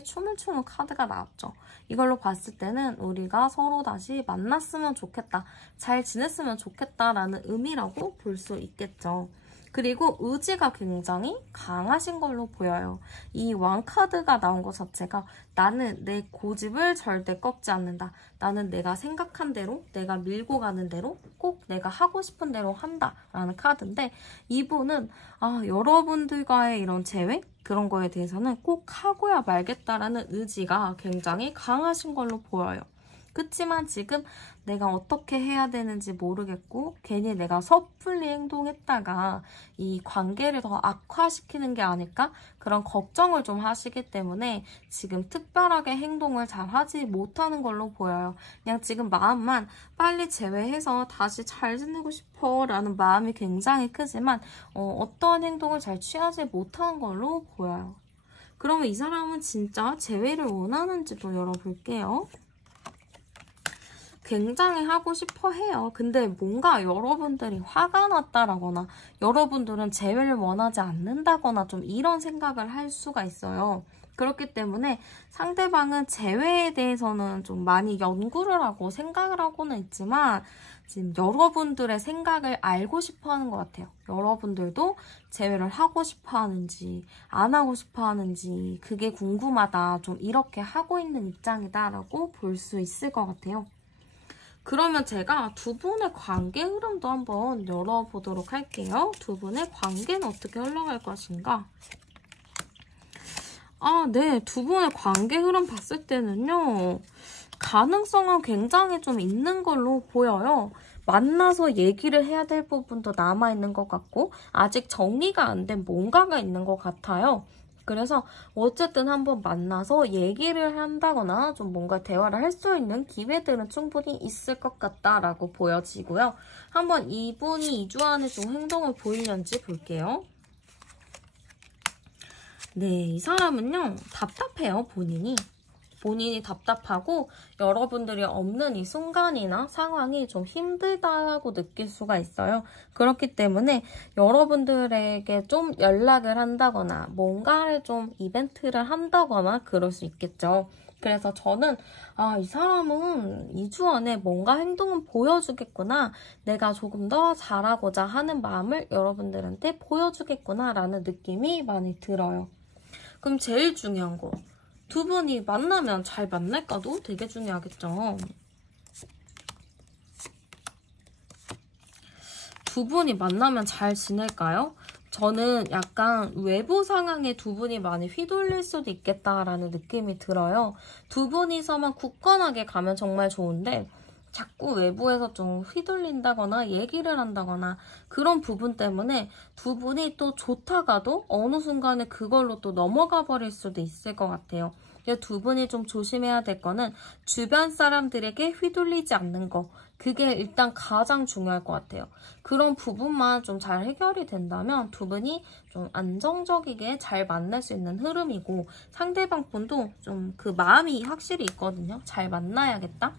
춤을 추는 카드가 나왔죠. 이걸로 봤을 때는 우리가 서로 다시 만났으면 좋겠다, 잘 지냈으면 좋겠다라는 의미라고 볼 수 있겠죠. 그리고 의지가 굉장히 강하신 걸로 보여요. 이 왕카드가 나온 것 자체가 나는 내 고집을 절대 꺾지 않는다. 나는 내가 생각한 대로, 내가 밀고 가는 대로 꼭 내가 하고 싶은 대로 한다라는 카드인데 이분은 여러분들과의 이런 재회? 그런 거에 대해서는 꼭 하고야 말겠다라는 의지가 굉장히 강하신 걸로 보여요. 그치만 지금 내가 어떻게 해야 되는지 모르겠고 괜히 내가 섣불리 행동했다가 이 관계를 더 악화시키는 게 아닐까? 그런 걱정을 좀 하시기 때문에 지금 특별하게 행동을 잘 하지 못하는 걸로 보여요. 그냥 지금 마음만 빨리 재회해서 다시 잘 지내고 싶어 라는 마음이 굉장히 크지만 어떠한 행동을 잘 취하지 못하는 걸로 보여요. 그러면 이 사람은 진짜 재회를 원하는지도 열어볼게요. 굉장히 하고 싶어 해요. 근데 뭔가 여러분들이 화가 났다라거나 여러분들은 재회를 원하지 않는다거나 좀 이런 생각을 할 수가 있어요. 그렇기 때문에 상대방은 재회에 대해서는 좀 많이 연구를 하고 생각을 하고는 있지만 지금 여러분들의 생각을 알고 싶어 하는 것 같아요. 여러분들도 재회를 하고 싶어 하는지 안 하고 싶어 하는지 그게 궁금하다. 좀 이렇게 하고 있는 입장이다라고 볼 수 있을 것 같아요. 그러면 제가 두 분의 관계 흐름도 한번 열어보도록 할게요. 두 분의 관계는 어떻게 흘러갈 것인가? 네. 두 분의 관계 흐름 봤을 때는요. 가능성은 굉장히 좀 있는 걸로 보여요. 만나서 얘기를 해야 될 부분도 남아있는 것 같고 아직 정리가 안 된 뭔가가 있는 것 같아요. 그래서 어쨌든 한번 만나서 얘기를 한다거나 좀 뭔가 대화를 할 수 있는 기회들은 충분히 있을 것 같다라고 보여지고요. 한번 이분이 2주 안에 좀 행동을 보이는지 볼게요. 네, 이 사람은요. 답답해요, 본인이 답답하고 여러분들이 없는 이 순간이나 상황이 좀 힘들다고 느낄 수가 있어요. 그렇기 때문에 여러분들에게 좀 연락을 한다거나 뭔가를 좀 이벤트를 한다거나 그럴 수 있겠죠. 그래서 저는 이 사람은 2주 안에 뭔가 행동은 보여주겠구나. 내가 조금 더 잘하고자 하는 마음을 여러분들한테 보여주겠구나 라는 느낌이 많이 들어요. 그럼 제일 중요한 거. 두 분이 만나면 잘 만날까도 되게 중요하겠죠. 두 분이 만나면 잘 지낼까요? 저는 약간 외부 상황에 두 분이 많이 휘둘릴 수도 있겠다라는 느낌이 들어요. 두 분이서만 굳건하게 가면 정말 좋은데 자꾸 외부에서 좀 휘둘린다거나 얘기를 한다거나 그런 부분 때문에 두 분이 또 좋다가도 어느 순간에 그걸로 또 넘어가 버릴 수도 있을 것 같아요. 두 분이 좀 조심해야 될 거는 주변 사람들에게 휘둘리지 않는 거. 그게 일단 가장 중요할 것 같아요. 그런 부분만 좀 잘 해결이 된다면 두 분이 좀 안정적이게 잘 만날 수 있는 흐름이고 상대방 분도 좀 그 마음이 확실히 있거든요. 잘 만나야겠다.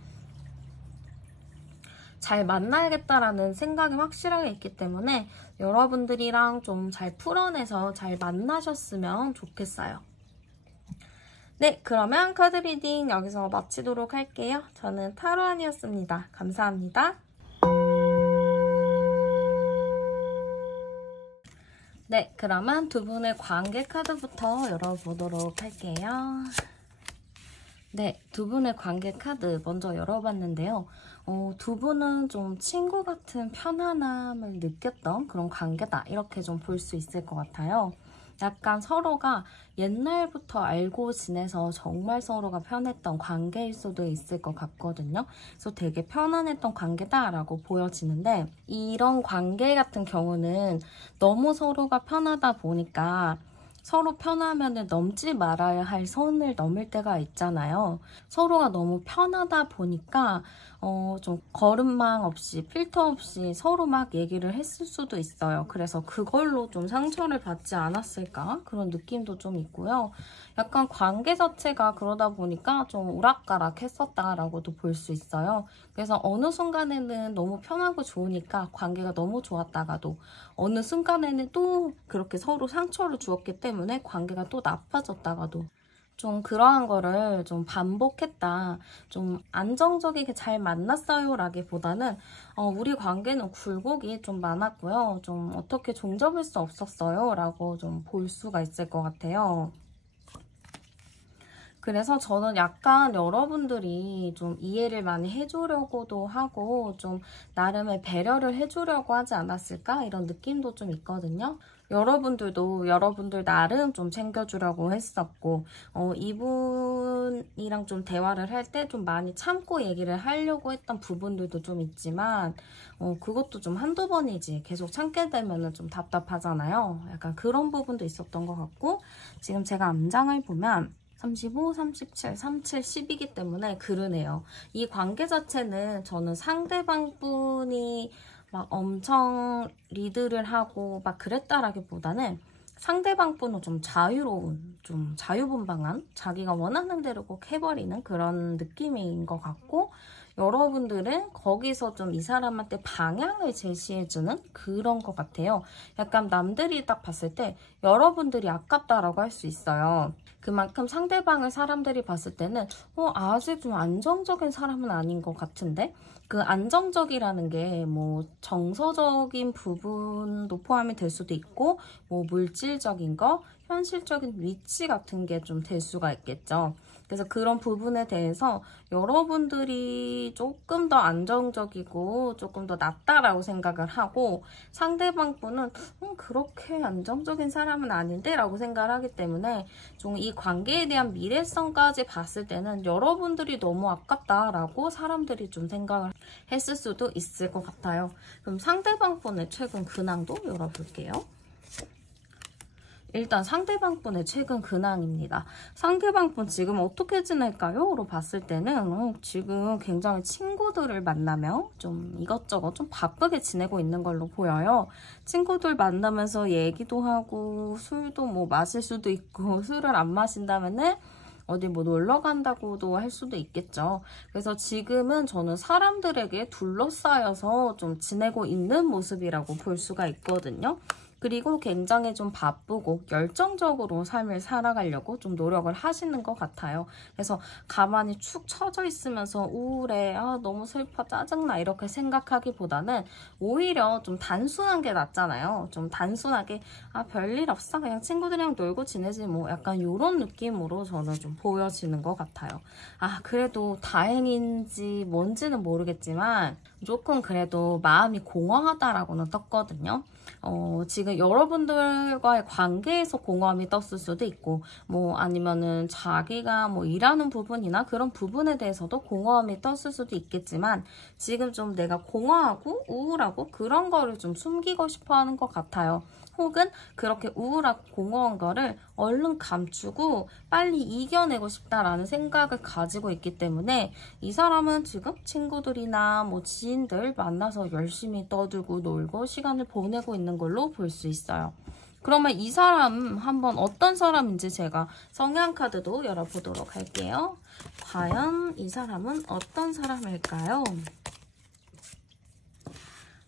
잘 만나야겠다라는 생각이 확실하게 있기 때문에 여러분들이랑 좀 잘 풀어내서 잘 만나셨으면 좋겠어요. 네, 그러면 카드 리딩 여기서 마치도록 할게요. 저는 타로안이었습니다. 감사합니다. 네, 그러면 두 분의 관계 카드부터 열어보도록 할게요. 네, 두 분의 관계 카드 먼저 열어봤는데요. 두 분은 좀 친구 같은 편안함을 느꼈던 그런 관계다. 이렇게 좀 볼 수 있을 것 같아요. 약간 서로가 옛날부터 알고 지내서 정말 서로가 편했던 관계일 수도 있을 것 같거든요. 그래서 되게 편안했던 관계다라고 보여지는데 이런 관계 같은 경우는 너무 서로가 편하다 보니까 서로 편하면 넘지 말아야 할 선을 넘을 때가 있잖아요. 서로가 너무 편하다 보니까 좀 거름망 없이 필터 없이 서로 막 얘기를 했을 수도 있어요. 그래서 그걸로 좀 상처를 받지 않았을까? 그런 느낌도 좀 있고요. 약간 관계 자체가 그러다 보니까 좀 오락가락 했었다라고도 볼 수 있어요. 그래서 어느 순간에는 너무 편하고 좋으니까 관계가 너무 좋았다가도 어느 순간에는 또 그렇게 서로 상처를 주었기 때문에 관계가 또 나빠졌다가도 좀 그러한 거를 좀 반복했다. 좀 안정적이게 잘 만났어요 라기보다는 우리 관계는 굴곡이 좀 많았고요. 좀 어떻게 종잡을 수 없었어요 라고 좀 볼 수가 있을 것 같아요. 그래서 저는 약간 여러분들이 좀 이해를 많이 해주려고도 하고 좀 나름의 배려를 해주려고 하지 않았을까? 이런 느낌도 좀 있거든요. 여러분들도 여러분들 나름 좀 챙겨주려고 했었고 이분이랑 좀 대화를 할 때 좀 많이 참고 얘기를 하려고 했던 부분들도 좀 있지만 그것도 좀 한두 번이지 계속 참게 되면 좀 답답하잖아요. 약간 그런 부분도 있었던 것 같고 지금 제가 암장을 보면 35, 37, 37, 10이기 때문에 그러네요. 이 관계 자체는 저는 상대방 분이 막 엄청 리드를 하고 막 그랬다라기보다는 상대방 분은 좀 자유로운, 좀 자유분방한 자기가 원하는 대로 꼭 해버리는 그런 느낌인 것 같고 여러분들은 거기서 좀 이 사람한테 방향을 제시해주는 그런 것 같아요. 약간 남들이 딱 봤을 때 여러분들이 아깝다라고 할 수 있어요. 그만큼 상대방을 사람들이 봤을 때는 아직 좀 안정적인 사람은 아닌 것 같은데? 그 안정적이라는 게 뭐 정서적인 부분도 포함이 될 수도 있고 뭐 물질적인 거, 현실적인 위치 같은 게 좀 될 수가 있겠죠. 그래서 그런 부분에 대해서 여러분들이 조금 더 안정적이고 조금 더 낫다라고 생각을 하고 상대방 분은 그렇게 안정적인 사람은 아닌데 라고 생각을 하기 때문에 좀 이 관계에 대한 미래성까지 봤을 때는 여러분들이 너무 아깝다라고 사람들이 좀 생각을 했을 수도 있을 것 같아요. 그럼 상대방 분의 최근 근황도 열어볼게요. 일단 상대방 분의 최근 근황입니다. 상대방 분 지금 어떻게 지낼까요? 로 봤을 때는 지금 굉장히 친구들을 만나며 좀 이것저것 좀 바쁘게 지내고 있는 걸로 보여요. 친구들 만나면서 얘기도 하고 술도 뭐 마실 수도 있고 술을 안 마신다면은 어디 뭐 놀러 간다고도 할 수도 있겠죠. 그래서 지금은 저는 사람들에게 둘러싸여서 좀 지내고 있는 모습이라고 볼 수가 있거든요. 그리고 굉장히 좀 바쁘고 열정적으로 삶을 살아가려고 좀 노력을 하시는 것 같아요. 그래서 가만히 축 처져 있으면서 우울해, 너무 슬퍼, 짜증나 이렇게 생각하기보다는 오히려 좀 단순한 게 낫잖아요. 좀 단순하게 별일 없어, 그냥 친구들이랑 놀고 지내지 뭐 약간 이런 느낌으로 저는 좀 보여지는 것 같아요. 그래도 다행인지 뭔지는 모르겠지만 조금 그래도 마음이 공허하다라고는 떴거든요. 지금 여러분들과의 관계에서 공허함이 떴을 수도 있고 뭐 아니면은 자기가 뭐 일하는 부분이나 그런 부분에 대해서도 공허함이 떴을 수도 있겠지만 지금 좀 내가 공허하고 우울하고 그런 거를 좀 숨기고 싶어 하는 것 같아요. 혹은 그렇게 우울하고 공허한 거를 얼른 감추고 빨리 이겨내고 싶다라는 생각을 가지고 있기 때문에 이 사람은 지금 친구들이나 뭐 지인들 만나서 열심히 떠들고 놀고 시간을 보내고 있는 걸로 볼 수 있어요. 그러면 이 사람 한번 어떤 사람인지 제가 성향 카드도 열어보도록 할게요. 과연 이 사람은 어떤 사람일까요?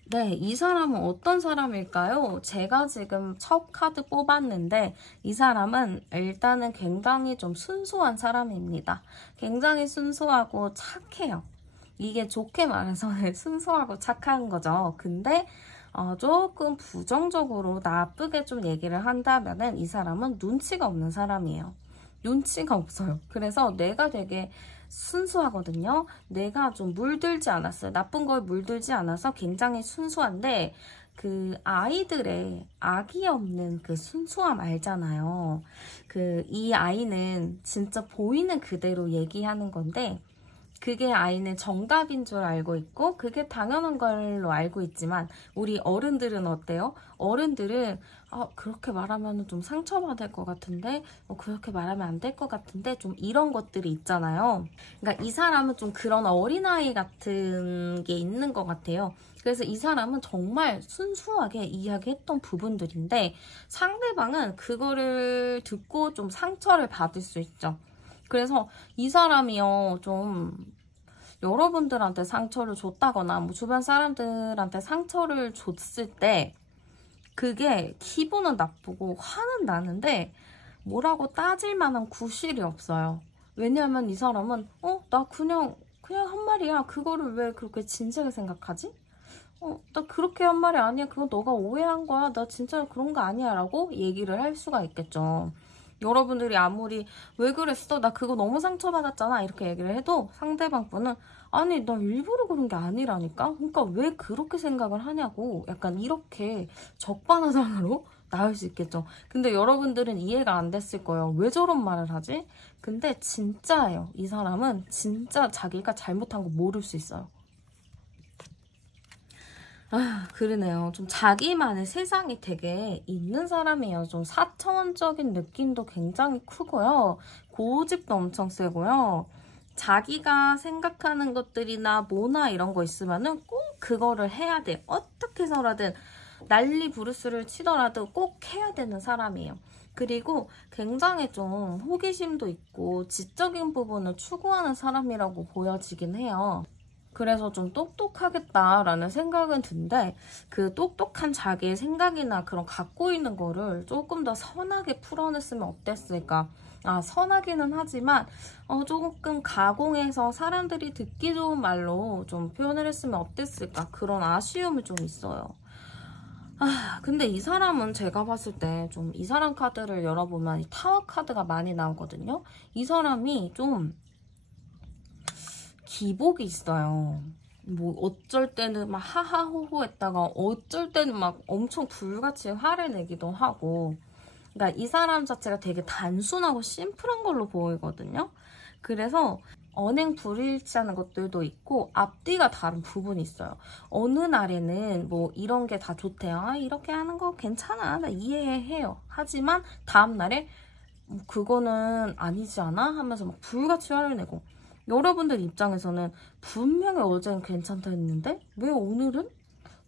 네, 이 사람은 어떤 사람일까요? 제가 지금 첫 카드 뽑았는데 이 사람은 일단은 굉장히 좀 순수한 사람입니다. 굉장히 순수하고 착해요. 이게 좋게 말해서는 순수하고 착한 거죠. 근데 조금 부정적으로 나쁘게 좀 얘기를 한다면은 이 사람은 눈치가 없는 사람이에요. 눈치가 없어요. 그래서 내가 되게 순수하거든요. 내가 좀 물들지 않았어요. 나쁜 걸 물들지 않아서 굉장히 순수한데 그 아이들의 아기 없는 그 순수함 알잖아요. 이 아이는 진짜 보이는 그대로 얘기하는 건데 그게 아이는 정답인 줄 알고 있고 그게 당연한 걸로 알고 있지만 우리 어른들은 어때요? 어른들은 그렇게 말하면 좀 상처받을 것 같은데 그렇게 말하면 안 될 것 같은데 좀 이런 것들이 있잖아요. 그러니까 이 사람은 좀 그런 어린아이 같은 게 있는 것 같아요. 그래서 이 사람은 정말 순수하게 이야기했던 부분들인데 상대방은 그거를 듣고 좀 상처를 받을 수 있죠. 그래서 이 사람이요, 좀 여러분들한테 상처를 줬다거나 뭐 주변 사람들한테 상처를 줬을 때 그게 기분은 나쁘고 화는 나는데 뭐라고 따질 만한 구실이 없어요. 왜냐하면 이 사람은 나 그냥 한 말이야. 그거를 왜 그렇게 진지하게 생각하지? 나 그렇게 한 말이 아니야. 그건 너가 오해한 거야. 나 진짜 그런 거 아니야. 라고 얘기를 할 수가 있겠죠. 여러분들이 아무리 왜 그랬어? 나 그거 너무 상처받았잖아. 이렇게 얘기를 해도 상대방 분은 아니 나 일부러 그런 게 아니라니까? 그러니까 왜 그렇게 생각을 하냐고 약간 이렇게 적반하장으로 나올 수 있겠죠. 근데 여러분들은 이해가 안 됐을 거예요. 왜 저런 말을 하지? 근데 진짜예요. 이 사람은 진짜 자기가 잘못한 거 모를 수 있어요. 그러네요. 좀 자기만의 세상이 되게 있는 사람이에요. 좀 사차원적인 느낌도 굉장히 크고요. 고집도 엄청 세고요. 자기가 생각하는 것들이나 뭐나 이런 거 있으면은 꼭 그거를 해야 돼. 어떻게 해서라든 난리 부르스를 치더라도 꼭 해야 되는 사람이에요. 그리고 굉장히 좀 호기심도 있고 지적인 부분을 추구하는 사람이라고 보여지긴 해요. 그래서 좀 똑똑하겠다라는 생각은 드는데 그 똑똑한 자기의 생각이나 그런 갖고 있는 거를 조금 더 선하게 풀어냈으면 어땠을까? 선하기는 하지만 조금 가공해서 사람들이 듣기 좋은 말로 좀 표현을 했으면 어땠을까? 그런 아쉬움이 좀 있어요. 근데 이 사람은 제가 봤을 때 좀 이 사람 카드를 열어보면 이 타워 카드가 많이 나오거든요. 이 사람이 좀 기복이 있어요. 뭐 어쩔 때는 막 하하호호 했다가 어쩔 때는 막 엄청 불같이 화를 내기도 하고 그러니까 이 사람 자체가 되게 단순하고 심플한 걸로 보이거든요. 그래서 언행 불일치하는 것들도 있고 앞뒤가 다른 부분이 있어요. 어느 날에는 뭐 이런 게 다 좋대요. 이렇게 하는 거 괜찮아. 나 이해해요. 하지만 다음 날에 그거는 아니지 않아? 하면서 막 불같이 화를 내고 여러분들 입장에서는 분명히 어제는 괜찮다 했는데 왜 오늘은?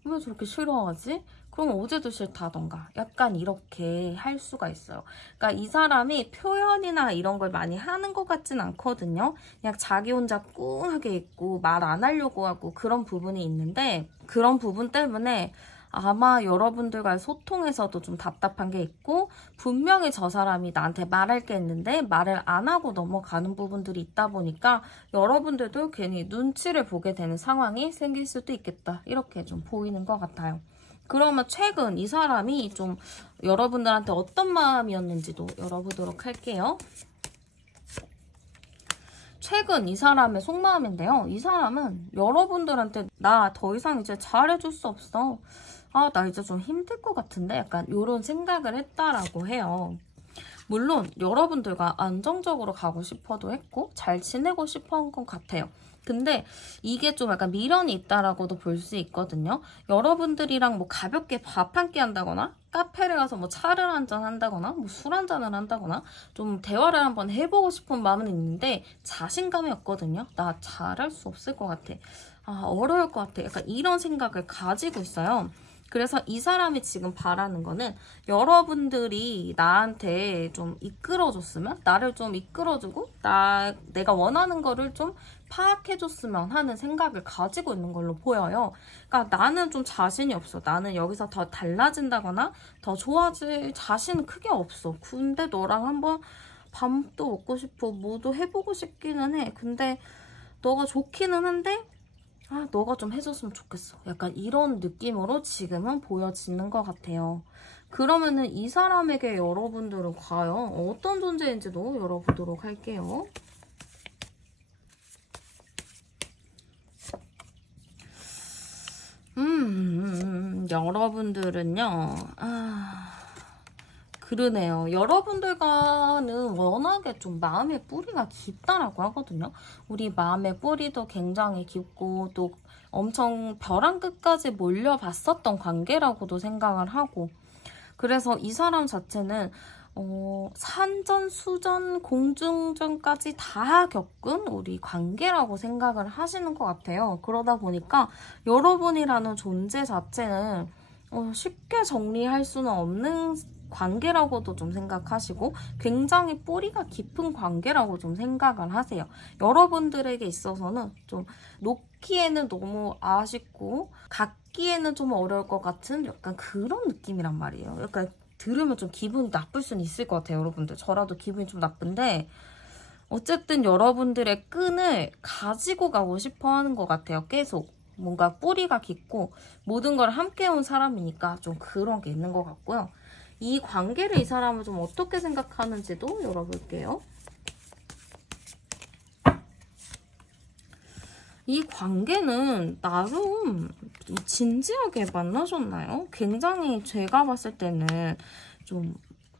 왜 저렇게 싫어하지? 그럼 어제도 싫다던가 약간 이렇게 할 수가 있어요. 그러니까 이 사람이 표현이나 이런 걸 많이 하는 것 같진 않거든요. 그냥 자기 혼자 꿍하게 있고 말 안 하려고 하고 그런 부분이 있는데 그런 부분 때문에 아마 여러분들과의 소통에서도 좀 답답한 게 있고 분명히 저 사람이 나한테 말할 게 있는데 말을 안 하고 넘어가는 부분들이 있다 보니까 여러분들도 괜히 눈치를 보게 되는 상황이 생길 수도 있겠다. 이렇게 좀 보이는 것 같아요. 그러면 최근 이 사람이 좀 여러분들한테 어떤 마음이었는지도 열어보도록 할게요. 최근 이 사람의 속마음인데요. 이 사람은 여러분들한테 나 더 이상 이제 잘해줄 수 없어. 나 이제 좀 힘들 것 같은데? 약간 이런 생각을 했다라고 해요. 물론 여러분들과 안정적으로 가고 싶어도 했고 잘 지내고 싶어 한 것 같아요. 근데 이게 좀 약간 미련이 있다라고도 볼 수 있거든요. 여러분들이랑 뭐 가볍게 밥 한 끼 한다거나 카페를 가서 뭐 차를 한잔 한다거나 뭐 술 한잔을 한다거나 좀 대화를 한번 해보고 싶은 마음은 있는데 자신감이 없거든요. 나 잘할 수 없을 것 같아. 어려울 것 같아. 약간 이런 생각을 가지고 있어요. 그래서 이 사람이 지금 바라는 거는 여러분들이 나한테 좀 이끌어줬으면 나를 좀 이끌어주고 내가 원하는 거를 좀 파악해줬으면 하는 생각을 가지고 있는 걸로 보여요. 그러니까 나는 좀 자신이 없어. 나는 여기서 더 달라진다거나 더 좋아질 자신은 크게 없어. 근데 너랑 한번 밥도 먹고 싶어. 뭐도 해보고 싶기는 해. 근데 너가 좋기는 한데 너가 좀 해줬으면 좋겠어. 약간 이런 느낌으로 지금은 보여지는 것 같아요. 그러면은 이 사람에게 여러분들은 과연 어떤 존재인지도 열어보도록 할게요. 여러분들은요, 그러네요. 여러분들과는 워낙에 좀 마음의 뿌리가 깊다라고 하거든요. 우리 마음의 뿌리도 굉장히 깊고 또 엄청 벼랑 끝까지 몰려봤었던 관계라고도 생각을 하고, 그래서 이 사람 자체는 산전, 수전, 공중전까지 다 겪은 우리 관계라고 생각을 하시는 것 같아요. 그러다 보니까 여러분이라는 존재 자체는 쉽게 정리할 수는 없는 관계라고도 좀 생각하시고 굉장히 뿌리가 깊은 관계라고 좀 생각을 하세요. 여러분들에게 있어서는 좀 놓기에는 너무 아쉽고 갖기에는 좀 어려울 것 같은 약간 그런 느낌이란 말이에요. 약간 들으면 좀 기분이 나쁠 수는 있을 것 같아요, 여러분들. 저라도 기분이 좀 나쁜데 어쨌든 여러분들의 끈을 가지고 가고 싶어 하는 것 같아요, 계속. 뭔가 뿌리가 깊고 모든 걸 함께 온 사람이니까 좀 그런 게 있는 것 같고요. 이 관계를 이 사람은 좀 어떻게 생각하는지도 열어볼게요. 이 관계는 나름 진지하게 만나셨나요? 굉장히 제가 봤을 때는 좀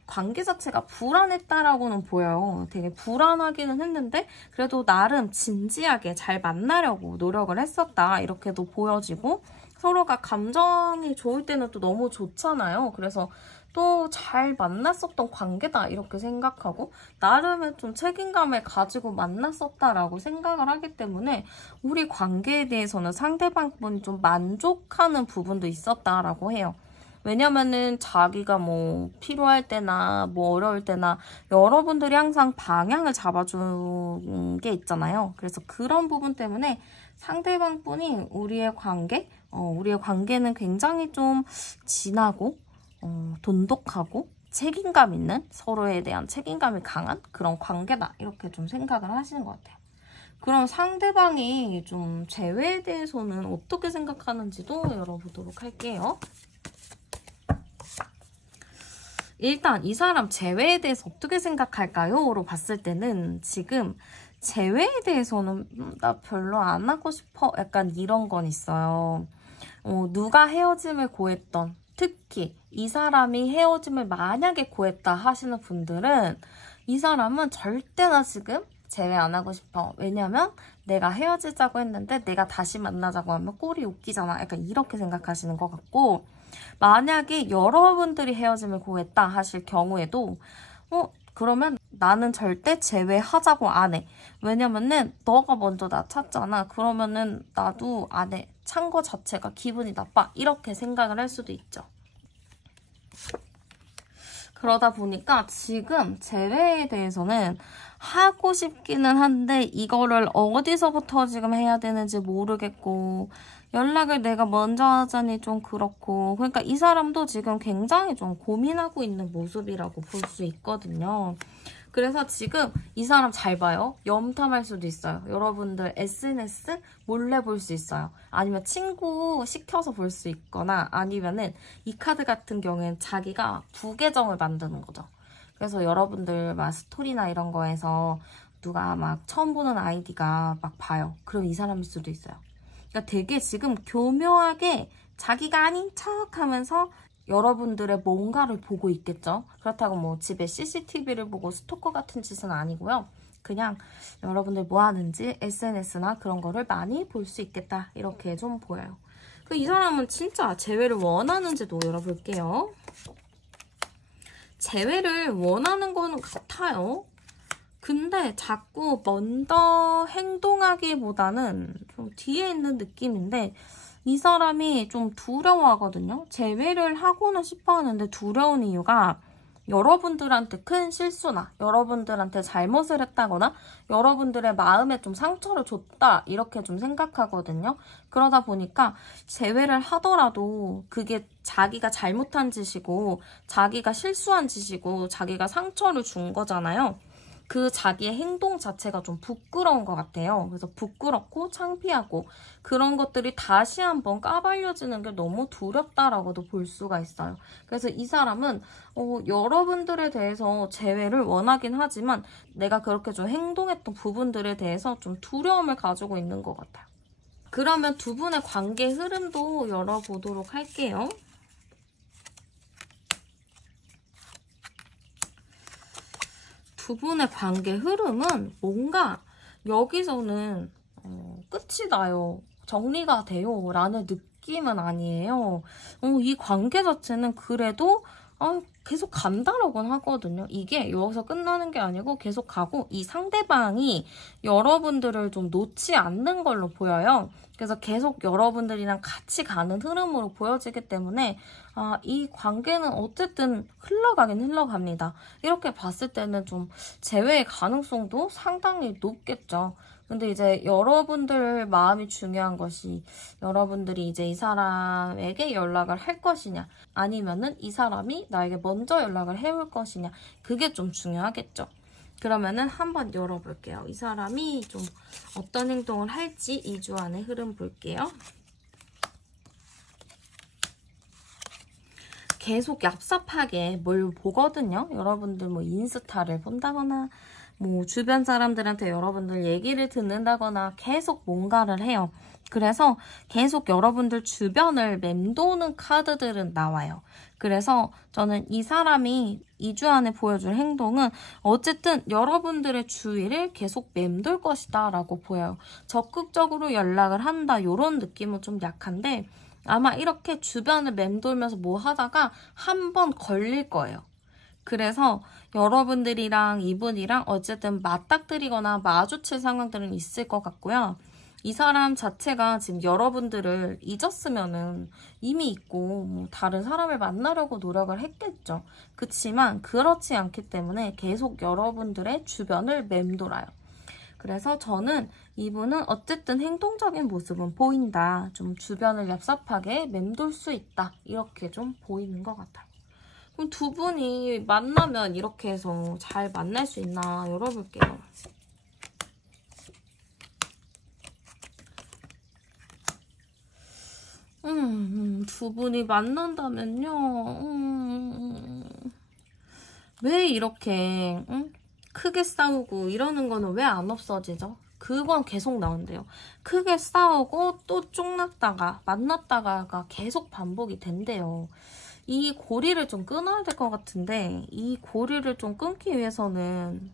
관계 자체가 불안했다라고는 보여요. 되게 불안하기는 했는데 그래도 나름 진지하게 잘 만나려고 노력을 했었다 이렇게도 보여지고, 서로가 감정이 좋을 때는 또 너무 좋잖아요. 그래서 또 잘 만났었던 관계다 이렇게 생각하고 나름의 좀 책임감을 가지고 만났었다라고 생각을 하기 때문에 우리 관계에 대해서는 상대방분이 좀 만족하는 부분도 있었다라고 해요. 왜냐면은 자기가 뭐 필요할 때나 뭐 어려울 때나 여러분들이 항상 방향을 잡아준 게 있잖아요. 그래서 그런 부분 때문에 상대방분이 우리의 관계는 굉장히 좀 진하고 돈독하고 책임감 있는, 서로에 대한 책임감이 강한 그런 관계다 이렇게 좀 생각을 하시는 것 같아요. 그럼 상대방이 좀 재회에 대해서는 어떻게 생각하는지도 열어보도록 할게요. 일단 이 사람 재회에 대해서 어떻게 생각할까요? 로 봤을 때는 지금 재회에 대해서는 나 별로 안 하고 싶어 약간 이런 건 있어요. 누가 헤어짐을 고했던, 특히 이 사람이 헤어짐을 만약에 고했다 하시는 분들은 이 사람은 절대나 지금 재회 안 하고 싶어. 왜냐면 내가 헤어지자고 했는데 내가 다시 만나자고 하면 꼴이 웃기잖아. 약간 이렇게 생각하시는 것 같고, 만약에 여러분들이 헤어짐을 고했다 하실 경우에도 그러면 나는 절대 재회하자고 안 해. 왜냐면은 너가 먼저 나 찾잖아. 그러면은 나도 안 해. 찬 거 자체가 기분이 나빠. 이렇게 생각을 할 수도 있죠. 그러다 보니까 지금 재회에 대해서는 하고 싶기는 한데 이거를 어디서부터 지금 해야 되는지 모르겠고, 연락을 내가 먼저 하자니 좀 그렇고, 그러니까 이 사람도 지금 굉장히 좀 고민하고 있는 모습이라고 볼 수 있거든요. 그래서 지금 이 사람 잘 봐요. 염탐할 수도 있어요. 여러분들 SNS 몰래 볼 수 있어요. 아니면 친구 시켜서 볼 수 있거나, 아니면은 이 카드 같은 경우에는 자기가 부계정을 만드는 거죠. 그래서 여러분들 막 스토리나 이런 거에서 누가 막 처음 보는 아이디가 막 봐요. 그럼 이 사람일 수도 있어요. 그러니까 되게 지금 교묘하게 자기가 아닌 척 하면서 여러분들의 뭔가를 보고 있겠죠. 그렇다고 뭐 집에 CCTV를 보고 스토커 같은 짓은 아니고요. 그냥 여러분들 뭐 하는지 SNS나 그런 거를 많이 볼 수 있겠다. 이렇게 좀 보여요. 이 사람은 진짜 재회를 원하는지도 열어볼게요. 재회를 원하는 거는 같아요. 근데 자꾸 먼저 행동하기보다는 좀 뒤에 있는 느낌인데, 이 사람이 좀 두려워하거든요. 재회를 하고는 싶어 하는데 두려운 이유가 여러분들한테 큰 실수나 여러분들한테 잘못을 했다거나 여러분들의 마음에 좀 상처를 줬다 이렇게 좀 생각하거든요. 그러다 보니까 재회를 하더라도 그게 자기가 잘못한 짓이고 자기가 실수한 짓이고 자기가 상처를 준 거잖아요. 그 자기의 행동 자체가 좀 부끄러운 것 같아요. 그래서 부끄럽고 창피하고 그런 것들이 다시 한번 까발려지는 게 너무 두렵다라고도 볼 수가 있어요. 그래서 이 사람은 여러분들에 대해서 재회를 원하긴 하지만 내가 그렇게 좀 행동했던 부분들에 대해서 좀 두려움을 가지고 있는 것 같아요. 그러면 두 분의 관계 흐름도 열어보도록 할게요. 두 분의 관계 흐름은 뭔가 여기서는 끝이 나요. 정리가 돼요. 라는 느낌은 아니에요. 이 관계 자체는 그래도 계속 간다라고는 하거든요. 이게 여기서 끝나는 게 아니고 계속 가고 이 상대방이 여러분들을 좀 놓지 않는 걸로 보여요. 그래서 계속 여러분들이랑 같이 가는 흐름으로 보여지기 때문에 이 관계는 어쨌든 흘러가긴 흘러갑니다. 이렇게 봤을 때는 좀 재회의 가능성도 상당히 높겠죠. 근데 이제 여러분들 마음이 중요한 것이 여러분들이 이제 이 사람에게 연락을 할 것이냐 아니면은 이 사람이 나에게 먼저 연락을 해올 것이냐 그게 좀 중요하겠죠. 그러면은 한번 열어볼게요. 이 사람이 좀 어떤 행동을 할지 2주 안에 흐름 볼게요. 계속 얍삽하게 뭘 보거든요. 여러분들 뭐 인스타를 본다거나 뭐 주변 사람들한테 여러분들 얘기를 듣는다거나 계속 뭔가를 해요. 그래서 계속 여러분들 주변을 맴도는 카드들은 나와요. 그래서 저는 이 사람이 2주 안에 보여줄 행동은 어쨌든 여러분들의 주위를 계속 맴돌 것이다 라고 보여요. 적극적으로 연락을 한다 이런 느낌은 좀 약한데 아마 이렇게 주변을 맴돌면서 뭐 하다가 한 번 걸릴 거예요. 그래서 여러분들이랑 이분이랑 어쨌든 맞닥뜨리거나 마주칠 상황들은 있을 것 같고요. 이 사람 자체가 지금 여러분들을 잊었으면은 이미 있고 뭐 다른 사람을 만나려고 노력을 했겠죠. 그치만 그렇지 않기 때문에 계속 여러분들의 주변을 맴돌아요. 그래서 저는 이분은 어쨌든 행동적인 모습은 보인다. 좀 주변을 얍삽하게 맴돌 수 있다. 이렇게 좀 보이는 것 같아요. 그럼 두 분이 만나면 이렇게 해서 잘 만날 수 있나 열어볼게요. 두 분이 만난다면요. 왜 이렇게 크게 싸우고 이러는 거는 왜 안 없어지죠? 그건 계속 나온대요. 크게 싸우고 또 쫑났다가 만났다가가 계속 반복이 된대요. 이 고리를 좀 끊어야 될 것 같은데 이 고리를 좀 끊기 위해서는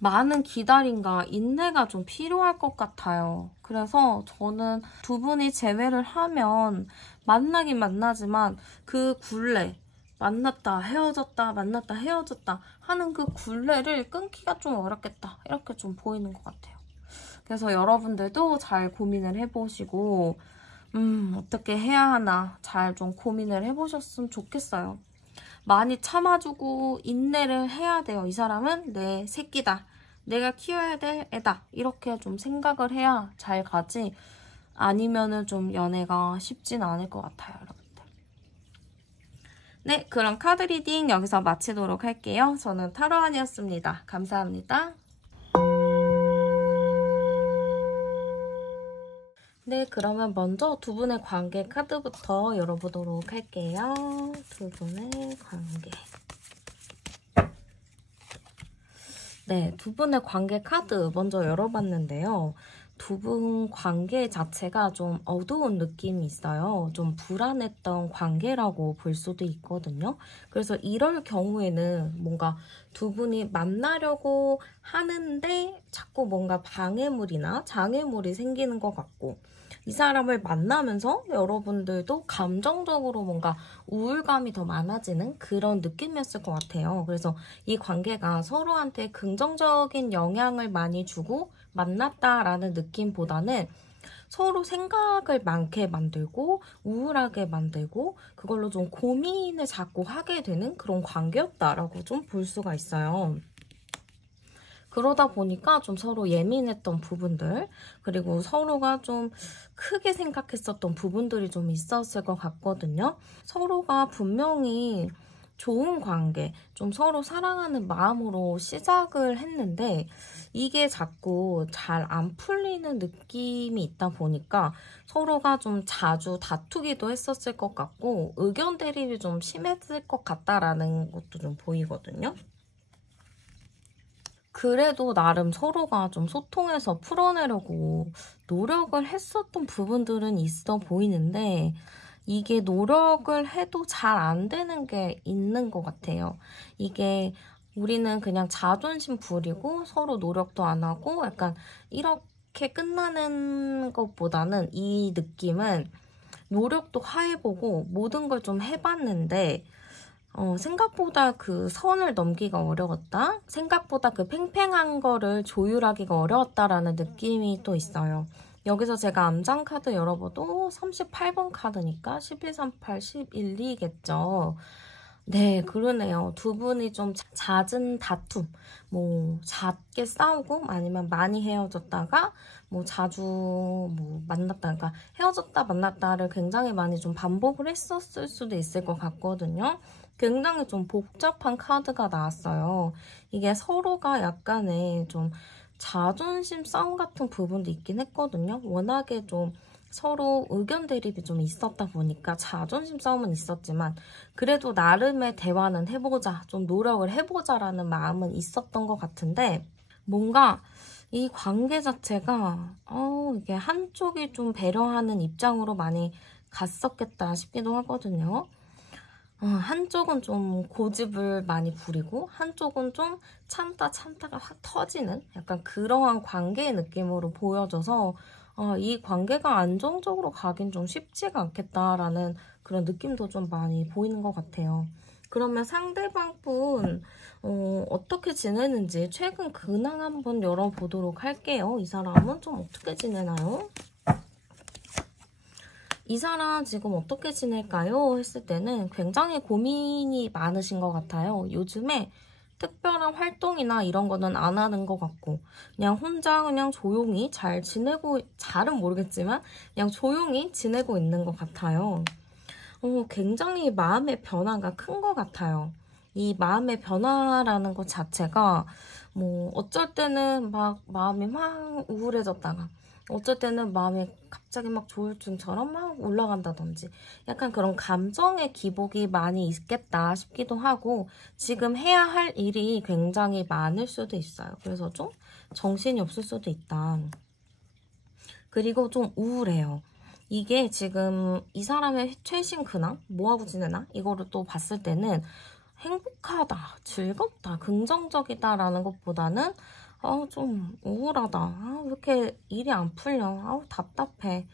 많은 기다림과 인내가 좀 필요할 것 같아요. 그래서 저는 두 분이 재회를 하면 만나긴 만나지만 그 굴레 만났다 헤어졌다 만났다 헤어졌다 하는 그 굴레를 끊기가 좀 어렵겠다 이렇게 좀 보이는 것 같아요. 그래서 여러분들도 잘 고민을 해보시고 어떻게 해야 하나 잘 좀 고민을 해보셨으면 좋겠어요. 많이 참아주고 인내를 해야 돼요. 이 사람은 내 새끼다. 내가 키워야 될 애다. 이렇게 좀 생각을 해야 잘 가지 아니면은 좀 연애가 쉽진 않을 것 같아요. 여러분들. 네, 그럼 카드 리딩 여기서 마치도록 할게요. 저는 타로안이었습니다. 감사합니다. 네, 그러면 먼저 두 분의 관계 카드부터 열어보도록 할게요. 두 분의 관계. 네, 두 분의 관계 카드 먼저 열어봤는데요. 두 분 관계 자체가 좀 어두운 느낌이 있어요. 좀 불안했던 관계라고 볼 수도 있거든요. 그래서 이럴 경우에는 뭔가 두 분이 만나려고 하는데 자꾸 뭔가 방해물이나 장애물이 생기는 것 같고 이 사람을 만나면서 여러분들도 감정적으로 뭔가 우울감이 더 많아지는 그런 느낌이었을 것 같아요. 그래서 이 관계가 서로한테 긍정적인 영향을 많이 주고 만났다라는 느낌보다는 서로 생각을 많게 만들고 우울하게 만들고 그걸로 좀 고민을 자꾸 하게 되는 그런 관계였다라고 좀 볼 수가 있어요. 그러다 보니까 좀 서로 예민했던 부분들 그리고 서로가 좀 크게 생각했었던 부분들이 좀 있었을 것 같거든요. 서로가 분명히 좋은 관계, 좀 서로 사랑하는 마음으로 시작을 했는데 이게 자꾸 잘 안 풀리는 느낌이 있다 보니까 서로가 좀 자주 다투기도 했었을 것 같고 의견 대립이 좀 심했을 것 같다라는 것도 좀 보이거든요. 그래도 나름 서로가 좀 소통해서 풀어내려고 노력을 했었던 부분들은 있어 보이는데 이게 노력을 해도 잘 안 되는 게 있는 것 같아요. 이게 우리는 그냥 자존심 부리고 서로 노력도 안 하고 약간 이렇게 끝나는 것보다는 이 느낌은 노력도 해보고 모든 걸 좀 해봤는데 생각보다 그 선을 넘기가 어려웠다? 생각보다 그 팽팽한 거를 조율하기가 어려웠다라는 느낌이 또 있어요. 여기서 제가 암장 카드 열어봐도 38번 카드니까 11, 38, 11, 2겠죠. 네, 그러네요. 두 분이 좀 잦은 다툼, 뭐 잦게 싸우고 아니면 많이 헤어졌다가 뭐 자주 뭐 만났다, 그러니까 헤어졌다 만났다를 굉장히 많이 좀 반복을 했었을 수도 있을 것 같거든요. 굉장히 좀 복잡한 카드가 나왔어요. 이게 서로가 약간의 좀 자존심 싸움 같은 부분도 있긴 했거든요. 워낙에 좀 서로 의견 대립이 좀 있었다 보니까 자존심 싸움은 있었지만 그래도 나름의 대화는 해보자, 좀 노력을 해보자라는 마음은 있었던 것 같은데 뭔가 이 관계 자체가 이게 한쪽이 좀 배려하는 입장으로 많이 갔었겠다 싶기도 하거든요. 한쪽은 좀 고집을 많이 부리고 한쪽은 좀 참다가 확 터지는 약간 그러한 관계의 느낌으로 보여져서 이 관계가 안정적으로 가긴 좀 쉽지가 않겠다라는 그런 느낌도 좀 많이 보이는 것 같아요. 그러면 상대방 분 어떻게 지내는지 최근 근황 한번 열어보도록 할게요. 이 사람은 좀 어떻게 지내나요? 이 사람 지금 어떻게 지낼까요? 했을 때는 굉장히 고민이 많으신 것 같아요. 요즘에 특별한 활동이나 이런 거는 안 하는 것 같고 그냥 혼자 그냥 조용히 잘 지내고, 잘은 모르겠지만 그냥 조용히 지내고 있는 것 같아요. 굉장히 마음의 변화가 큰 것 같아요. 이 마음의 변화라는 것 자체가 뭐 어쩔 때는 막 마음이 막 우울해졌다가 어쩔 때는 마음이 갑자기 막 조울증처럼 막 올라간다든지 약간 그런 감정의 기복이 많이 있겠다 싶기도 하고 지금 해야 할 일이 굉장히 많을 수도 있어요. 그래서 좀 정신이 없을 수도 있다. 그리고 좀 우울해요. 이게 지금 이 사람의 최신 근황, 뭐하고 지내나? 이거를 또 봤을 때는 행복하다, 즐겁다, 긍정적이다라는 것보다는 좀 우울하다. 왜 이렇게 일이 안 풀려? 답답해.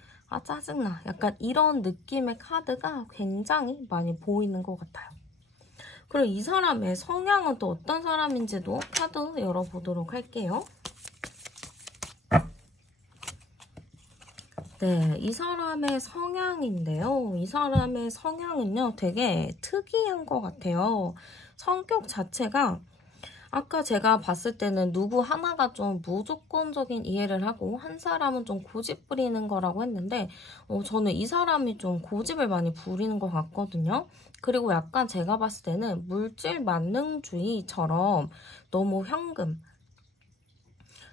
짜증나. 약간 이런 느낌의 카드가 굉장히 많이 보이는 것 같아요. 그리고 이 사람의 성향은 또 어떤 사람인지도 카드 열어보도록 할게요. 네, 이 사람의 성향인데요. 이 사람의 성향은요, 되게 특이한 것 같아요. 성격 자체가 아까 제가 봤을 때는 누구 하나가 좀 무조건적인 이해를 하고 한 사람은 좀 고집 부리는 거라고 했는데 저는 이 사람이 좀 고집을 많이 부리는 것 같거든요. 그리고 약간 제가 봤을 때는 물질 만능주의처럼 너무 현금,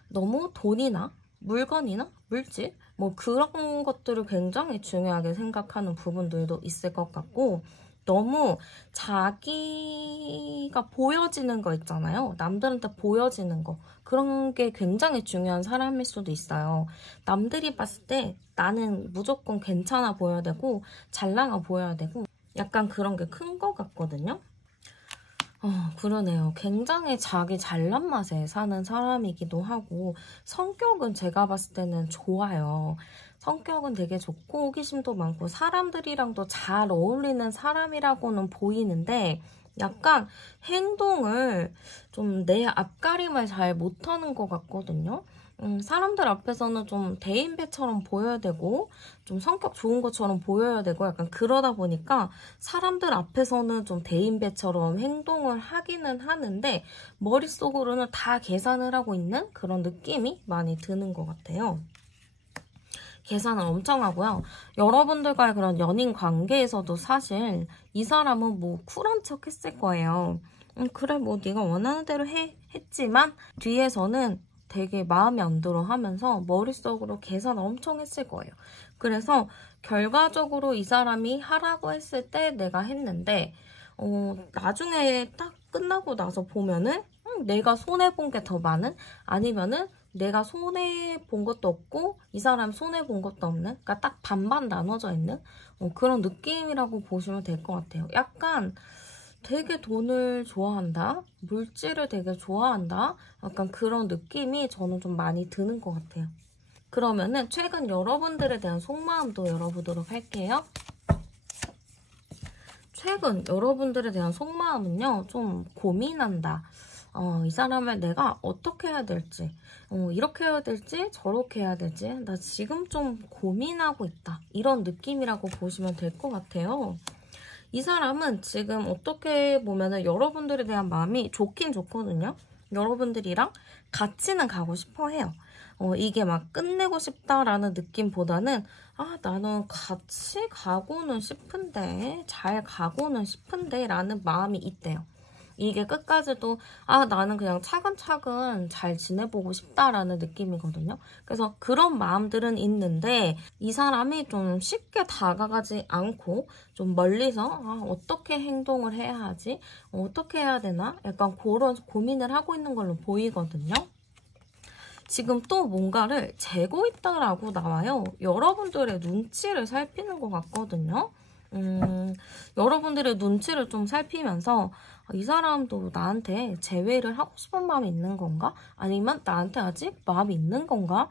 너무 돈이나 물건이나 물질 뭐 그런 것들을 굉장히 중요하게 생각하는 부분들도 있을 것 같고 너무 자기가 보여지는 거 있잖아요. 남들한테 보여지는 거. 그런 게 굉장히 중요한 사람일 수도 있어요. 남들이 봤을 때 나는 무조건 괜찮아 보여야 되고 잘 나가 보여야 되고 약간 그런 게 큰 것 같거든요. 그러네요. 굉장히 자기 잘난 맛에 사는 사람이기도 하고 성격은 제가 봤을 때는 좋아요. 성격은 되게 좋고 호기심도 많고 사람들이랑도 잘 어울리는 사람이라고는 보이는데 약간 행동을 좀 내 앞가림을 잘 못하는 것 같거든요. 사람들 앞에서는 좀 대인배처럼 보여야 되고 좀 성격 좋은 것처럼 보여야 되고 약간 그러다 보니까 사람들 앞에서는 좀 대인배처럼 행동을 하기는 하는데 머릿속으로는 다 계산을 하고 있는 그런 느낌이 많이 드는 것 같아요. 계산을 엄청 하고요. 여러분들과의 그런 연인 관계에서도 사실 이 사람은 뭐 쿨한 척 했을 거예요. 그래 뭐 네가 원하는 대로 해 했지만 뒤에서는 되게 마음에 안 들어 하면서 머릿속으로 계산을 엄청 했을 거예요. 그래서 결과적으로 이 사람이 하라고 했을 때 내가 했는데 나중에 딱 끝나고 나서 보면은 내가 손해본 게 더 많은? 아니면은 내가 손해본 것도 없고 이 사람 손해본 것도 없는? 그러니까 딱 반반 나눠져 있는 그런 느낌이라고 보시면 될 것 같아요. 약간 되게 돈을 좋아한다? 물질을 되게 좋아한다? 약간 그런 느낌이 저는 좀 많이 드는 것 같아요. 그러면은 최근 여러분들에 대한 속마음도 열어보도록 할게요. 최근 여러분들에 대한 속마음은요, 좀 고민한다. 이 사람을 내가 어떻게 해야 될지, 이렇게 해야 될지, 저렇게 해야 될지, 나 지금 좀 고민하고 있다. 이런 느낌이라고 보시면 될 것 같아요. 이 사람은 지금 어떻게 보면은 여러분들에 대한 마음이 좋긴 좋거든요. 여러분들이랑 같이는 가고 싶어 해요. 이게 막 끝내고 싶다라는 느낌보다는 나는 같이 가고는 싶은데, 잘 가고는 싶은데 라는 마음이 있대요. 이게 끝까지도 나는 그냥 차근차근 잘 지내보고 싶다라는 느낌이거든요. 그래서 그런 마음들은 있는데 이 사람이 좀 쉽게 다가가지 않고 좀 멀리서 어떻게 행동을 해야 하지? 어떻게 해야 되나? 약간 그런 고민을 하고 있는 걸로 보이거든요. 지금 또 뭔가를 재고 있다라고 나와요. 여러분들의 눈치를 살피는 것 같거든요. 여러분들의 눈치를 좀 살피면서 이 사람도 나한테 재회를 하고 싶은 마음이 있는 건가? 아니면 나한테 아직 마음이 있는 건가?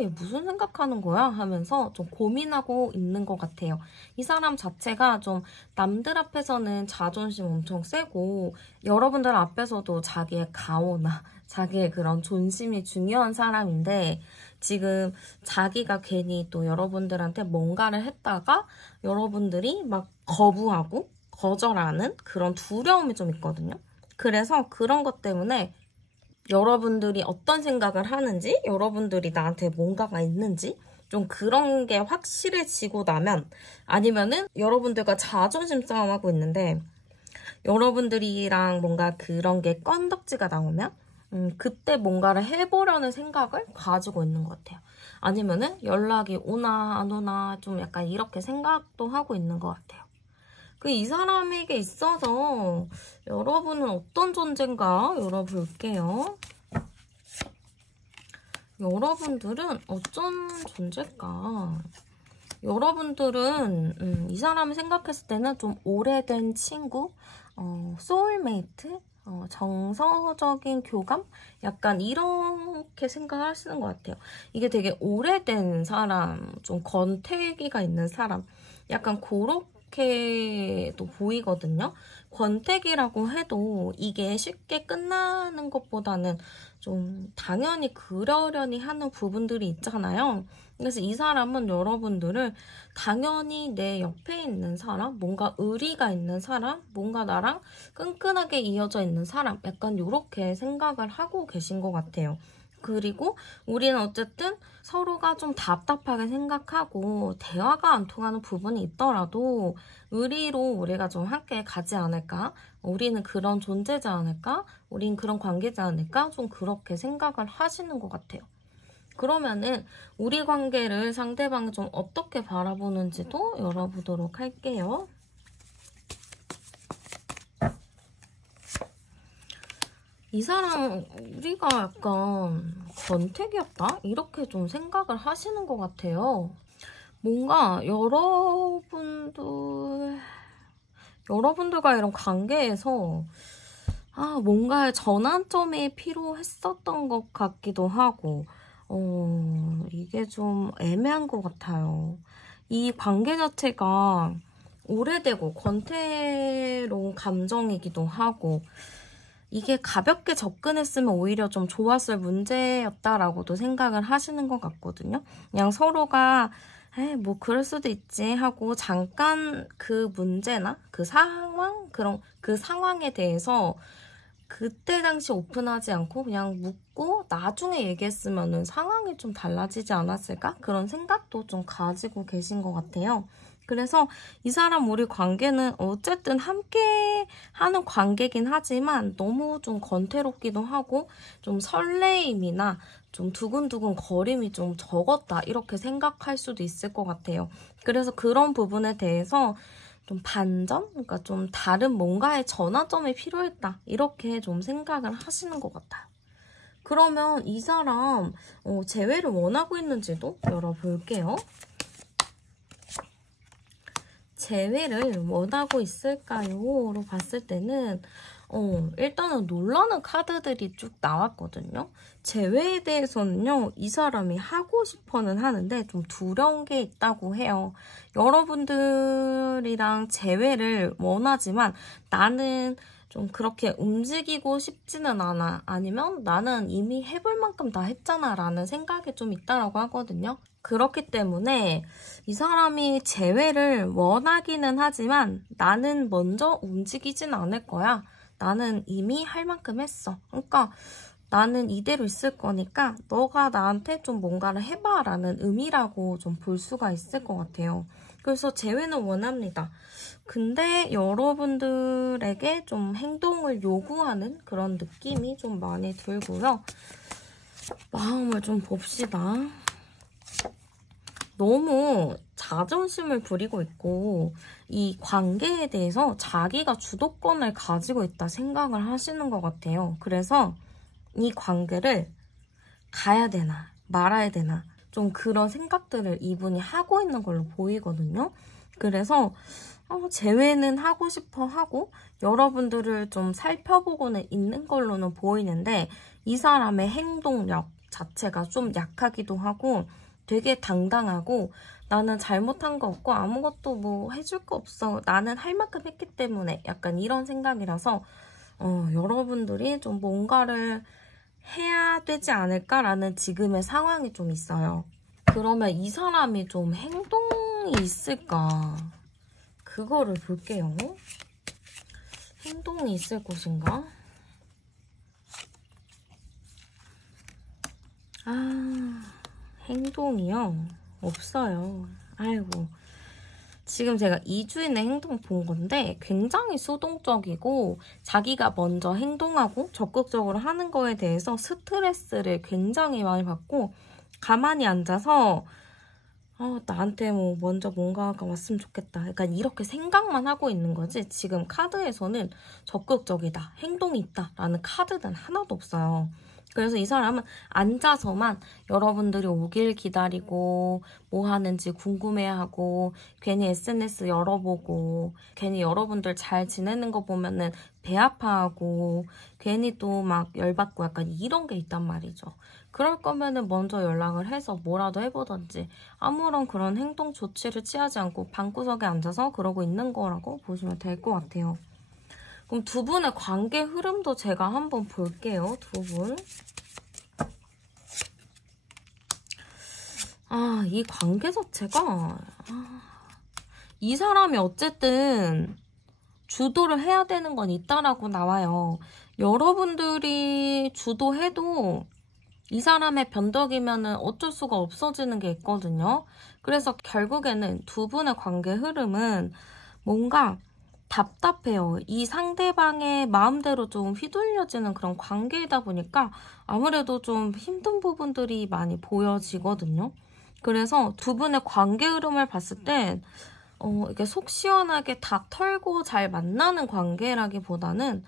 얘 무슨 생각하는 거야? 하면서 좀 고민하고 있는 것 같아요. 이 사람 자체가 좀 남들 앞에서는 자존심 엄청 세고 여러분들 앞에서도 자기의 가오나 자기의 그런 존심이 중요한 사람인데 지금 자기가 괜히 또 여러분들한테 뭔가를 했다가 여러분들이 막 거부하고 거절하는 그런 두려움이 좀 있거든요. 그래서 그런 것 때문에 여러분들이 어떤 생각을 하는지, 여러분들이 나한테 뭔가가 있는지 좀 그런 게 확실해지고 나면 아니면은 여러분들과 자존심 싸움하고 있는데 여러분들이랑 뭔가 그런 게 건덕지가 나오면 그때 뭔가를 해보려는 생각을 가지고 있는 것 같아요. 아니면은 연락이 오나 안 오나 좀 약간 이렇게 생각도 하고 있는 것 같아요. 이 사람에게 있어서 여러분은 어떤 존재인가 열어볼게요. 여러분들은 어떤 존재일까? 여러분들은 이 사람을 생각했을 때는 좀 오래된 친구, 소울메이트, 정서적인 교감? 약간 이렇게 생각하시는 것 같아요. 이게 되게 오래된 사람, 좀 권태기가 있는 사람, 약간 그렇게도 보이거든요. 권태기라고 해도 이게 쉽게 끝나는 것보다는 좀 당연히 그러려니 하는 부분들이 있잖아요. 그래서 이 사람은 여러분들을 당연히 내 옆에 있는 사람, 뭔가 의리가 있는 사람, 뭔가 나랑 끈끈하게 이어져 있는 사람, 약간 이렇게 생각을 하고 계신 것 같아요. 그리고 우리는 어쨌든 서로가 좀 답답하게 생각하고 대화가 안 통하는 부분이 있더라도 의리로 우리가 좀 함께 가지 않을까? 우리는 그런 존재지 않을까? 우린 그런 관계지 않을까? 좀 그렇게 생각을 하시는 것 같아요. 그러면은 우리 관계를 상대방이 좀 어떻게 바라보는지도 열어보도록 할게요. 이 사람 우리가 약간 권태기였다? 이렇게 좀 생각을 하시는 것 같아요. 뭔가 여러분들과 이런 관계에서 뭔가의 전환점이 필요했었던 것 같기도 하고 이게 좀 애매한 것 같아요. 이 관계 자체가 오래되고 권태로운 감정이기도 하고 이게 가볍게 접근했으면 오히려 좀 좋았을 문제였다라고도 생각을 하시는 것 같거든요. 그냥 서로가 뭐 그럴 수도 있지 하고 잠깐 그 문제나 그 상황 그 상황에 대해서 그때 당시 오픈하지 않고 그냥 묻고 나중에 얘기했으면 상황이 좀 달라지지 않았을까? 그런 생각도 좀 가지고 계신 것 같아요. 그래서 이 사람 우리 관계는 어쨌든 함께 하는 관계긴 하지만 너무 좀 건태롭기도 하고 좀 설레임이나 좀 두근두근 거림이 좀 적었다 이렇게 생각할 수도 있을 것 같아요. 그래서 그런 부분에 대해서 좀 반전? 그러니까 좀 다른 뭔가의 전환점이 필요했다 이렇게 좀 생각을 하시는 것 같아요. 그러면 이 사람 재회를 원하고 있는지도 열어볼게요. 재회를 원하고 있을까요? 로 봤을 때는 일단은 놀라는 카드들이 쭉 나왔거든요. 재회에 대해서는요. 이 사람이 하고 싶어는 하는데 좀 두려운 게 있다고 해요. 여러분들이랑 재회를 원하지만 나는 좀 그렇게 움직이고 싶지는 않아. 아니면 나는 이미 해볼 만큼 다 했잖아 라는 생각이 좀 있다라고 하거든요. 그렇기 때문에 이 사람이 재회를 원하기는 하지만 나는 먼저 움직이진 않을 거야. 나는 이미 할 만큼 했어. 그러니까 나는 이대로 있을 거니까 너가 나한테 좀 뭔가를 해봐 라는 의미라고 좀 볼 수가 있을 것 같아요. 그래서 재회는 원합니다. 근데 여러분들에게 좀 행동을 요구하는 그런 느낌이 좀 많이 들고요. 마음을 좀 봅시다. 너무 자존심을 부리고 있고 이 관계에 대해서 자기가 주도권을 가지고 있다 생각을 하시는 것 같아요. 그래서 이 관계를 가야 되나 말아야 되나 좀 그런 생각들을 이분이 하고 있는 걸로 보이거든요. 그래서 재회는 하고 싶어 하고 여러분들을 좀 살펴보고는 있는 걸로는 보이는데 이 사람의 행동력 자체가 좀 약하기도 하고 되게 당당하고 나는 잘못한 거 없고 아무것도 뭐 해줄 거 없어. 나는 할 만큼 했기 때문에 약간 이런 생각이라서 여러분들이 좀 뭔가를 해야 되지 않을까라는 지금의 상황이 좀 있어요. 그러면 이 사람이 좀 행동이 있을까? 그거를 볼게요. 행동이 있을 것인가? 행동이요? 없어요. 아이고. 지금 제가 2주인의 행동 본 건데 굉장히 수동적이고 자기가 먼저 행동하고 적극적으로 하는 거에 대해서 스트레스를 굉장히 많이 받고 가만히 앉아서 나한테 뭐 먼저 뭔가가 왔으면 좋겠다. 약간 이렇게 생각만 하고 있는 거지 지금 카드에서는 적극적이다, 행동이 있다 라는 카드는 하나도 없어요. 그래서 이 사람은 앉아서만 여러분들이 오길 기다리고 뭐 하는지 궁금해하고 괜히 SNS 열어보고 괜히 여러분들 잘 지내는 거 보면은 배 아파하고 괜히 또 막 열받고 약간 이런 게 있단 말이죠. 그럴 거면은 먼저 연락을 해서 뭐라도 해보던지 아무런 그런 행동 조치를 취하지 않고 방구석에 앉아서 그러고 있는 거라고 보시면 될 것 같아요. 그럼 두 분의 관계 흐름도 제가 한번 볼게요. 두 분. 이 관계 자체가 이 사람이 어쨌든 주도를 해야 되는 건 있다라고 나와요. 여러분들이 주도해도 이 사람의 변덕이면은 어쩔 수가 없어지는 게 있거든요. 그래서 결국에는 두 분의 관계 흐름은 뭔가 답답해요. 이 상대방의 마음대로 좀 휘둘려지는 그런 관계이다 보니까 아무래도 좀 힘든 부분들이 많이 보여지거든요. 그래서 두 분의 관계 흐름을 봤을 땐 이렇게 속 시원하게 다 털고 잘 만나는 관계라기보다는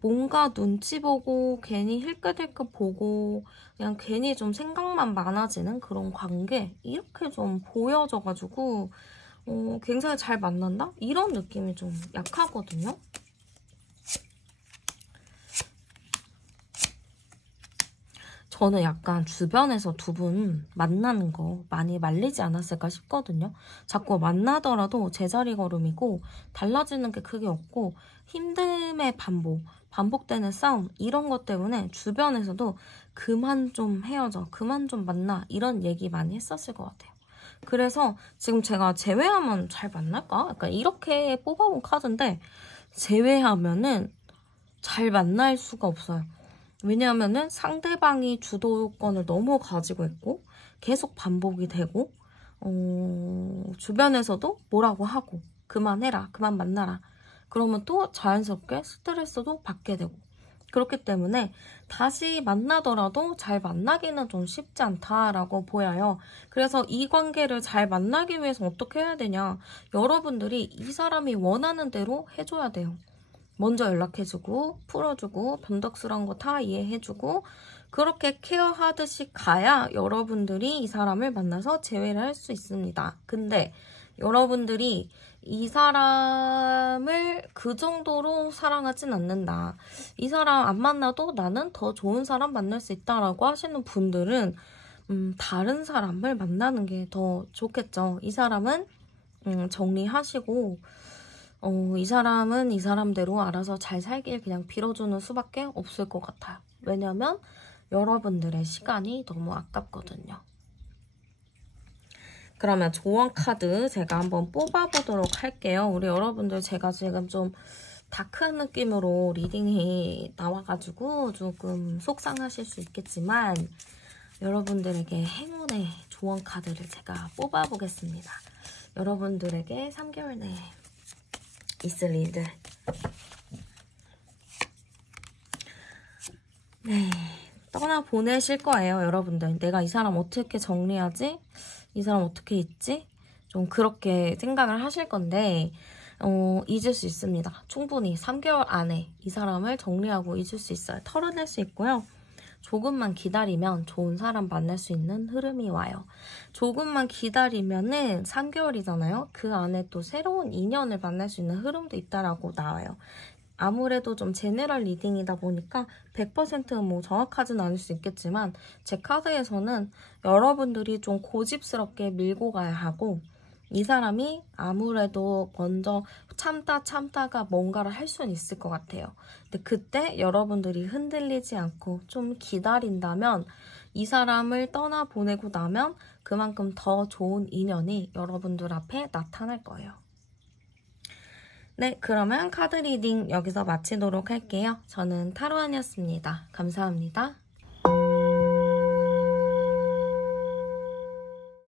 뭔가 눈치 보고 괜히 힐끗힐끗 보고 그냥 괜히 좀 생각만 많아지는 그런 관계 이렇게 좀 보여져가지고 굉장히 잘 만난다? 이런 느낌이 좀 약하거든요. 저는 약간 주변에서 두 분 만나는 거 많이 말리지 않았을까 싶거든요. 자꾸 만나더라도 제자리 걸음이고 달라지는 게 크게 없고 힘듦의 반복되는 싸움 이런 것 때문에 주변에서도 그만 좀 헤어져, 그만 좀 만나 이런 얘기 많이 했었을 것 같아요. 그래서 지금 제가 재회하면 잘 만날까? 약간 이렇게 뽑아본 카드인데 재회하면은 잘 만날 수가 없어요. 왜냐하면은 상대방이 주도권을 너무 가지고 있고 계속 반복이 되고 주변에서도 뭐라고 하고 그만해라, 그만 만나라. 그러면 또 자연스럽게 스트레스도 받게 되고 그렇기 때문에 다시 만나더라도 잘 만나기는 좀 쉽지 않다라고 보여요. 그래서 이 관계를 잘 만나기 위해서 어떻게 해야 되냐. 여러분들이 이 사람이 원하는 대로 해줘야 돼요. 먼저 연락해주고 풀어주고 변덕스러운 거 다 이해해주고 그렇게 케어하듯이 가야 여러분들이 이 사람을 만나서 재회를 할 수 있습니다. 근데 여러분들이 이 사람을 그 정도로 사랑하진 않는다. 이 사람 안 만나도 나는 더 좋은 사람 만날 수 있다라고 하시는 분들은 다른 사람을 만나는 게 더 좋겠죠. 이 사람은 정리하시고 이 사람은 이 사람대로 알아서 잘 살길 그냥 빌어주는 수밖에 없을 것 같아요. 왜냐면 여러분들의 시간이 너무 아깝거든요. 그러면 조언 카드 제가 한번 뽑아보도록 할게요. 우리 여러분들 제가 지금 좀 다크한 느낌으로 리딩이 나와가지고 조금 속상하실 수 있겠지만 여러분들에게 행운의 조언 카드를 제가 뽑아보겠습니다. 여러분들에게 3개월 내에 있을 일들. 네, 떠나보내실 거예요, 여러분들. 내가 이 사람 어떻게 정리하지? 이 사람 어떻게 있지? 좀 그렇게 생각을 하실 건데 잊을 수 있습니다. 충분히 3개월 안에 이 사람을 정리하고 잊을 수 있어요. 털어낼 수 있고요. 조금만 기다리면 좋은 사람 만날 수 있는 흐름이 와요. 조금만 기다리면은 3개월이잖아요. 그 안에 또 새로운 인연을 만날 수 있는 흐름도 있다라고 나와요. 아무래도 좀 제네럴 리딩이다 보니까 100% 뭐 정확하지는 않을 수 있겠지만 제 카드에서는 여러분들이 좀 고집스럽게 밀고 가야 하고 이 사람이 아무래도 먼저 참다가 뭔가를 할 수는 있을 것 같아요. 근데 그때 여러분들이 흔들리지 않고 좀 기다린다면 이 사람을 떠나보내고 나면 그만큼 더 좋은 인연이 여러분들 앞에 나타날 거예요. 네, 그러면 카드 리딩 여기서 마치도록 할게요. 저는 타로안이었습니다. 감사합니다.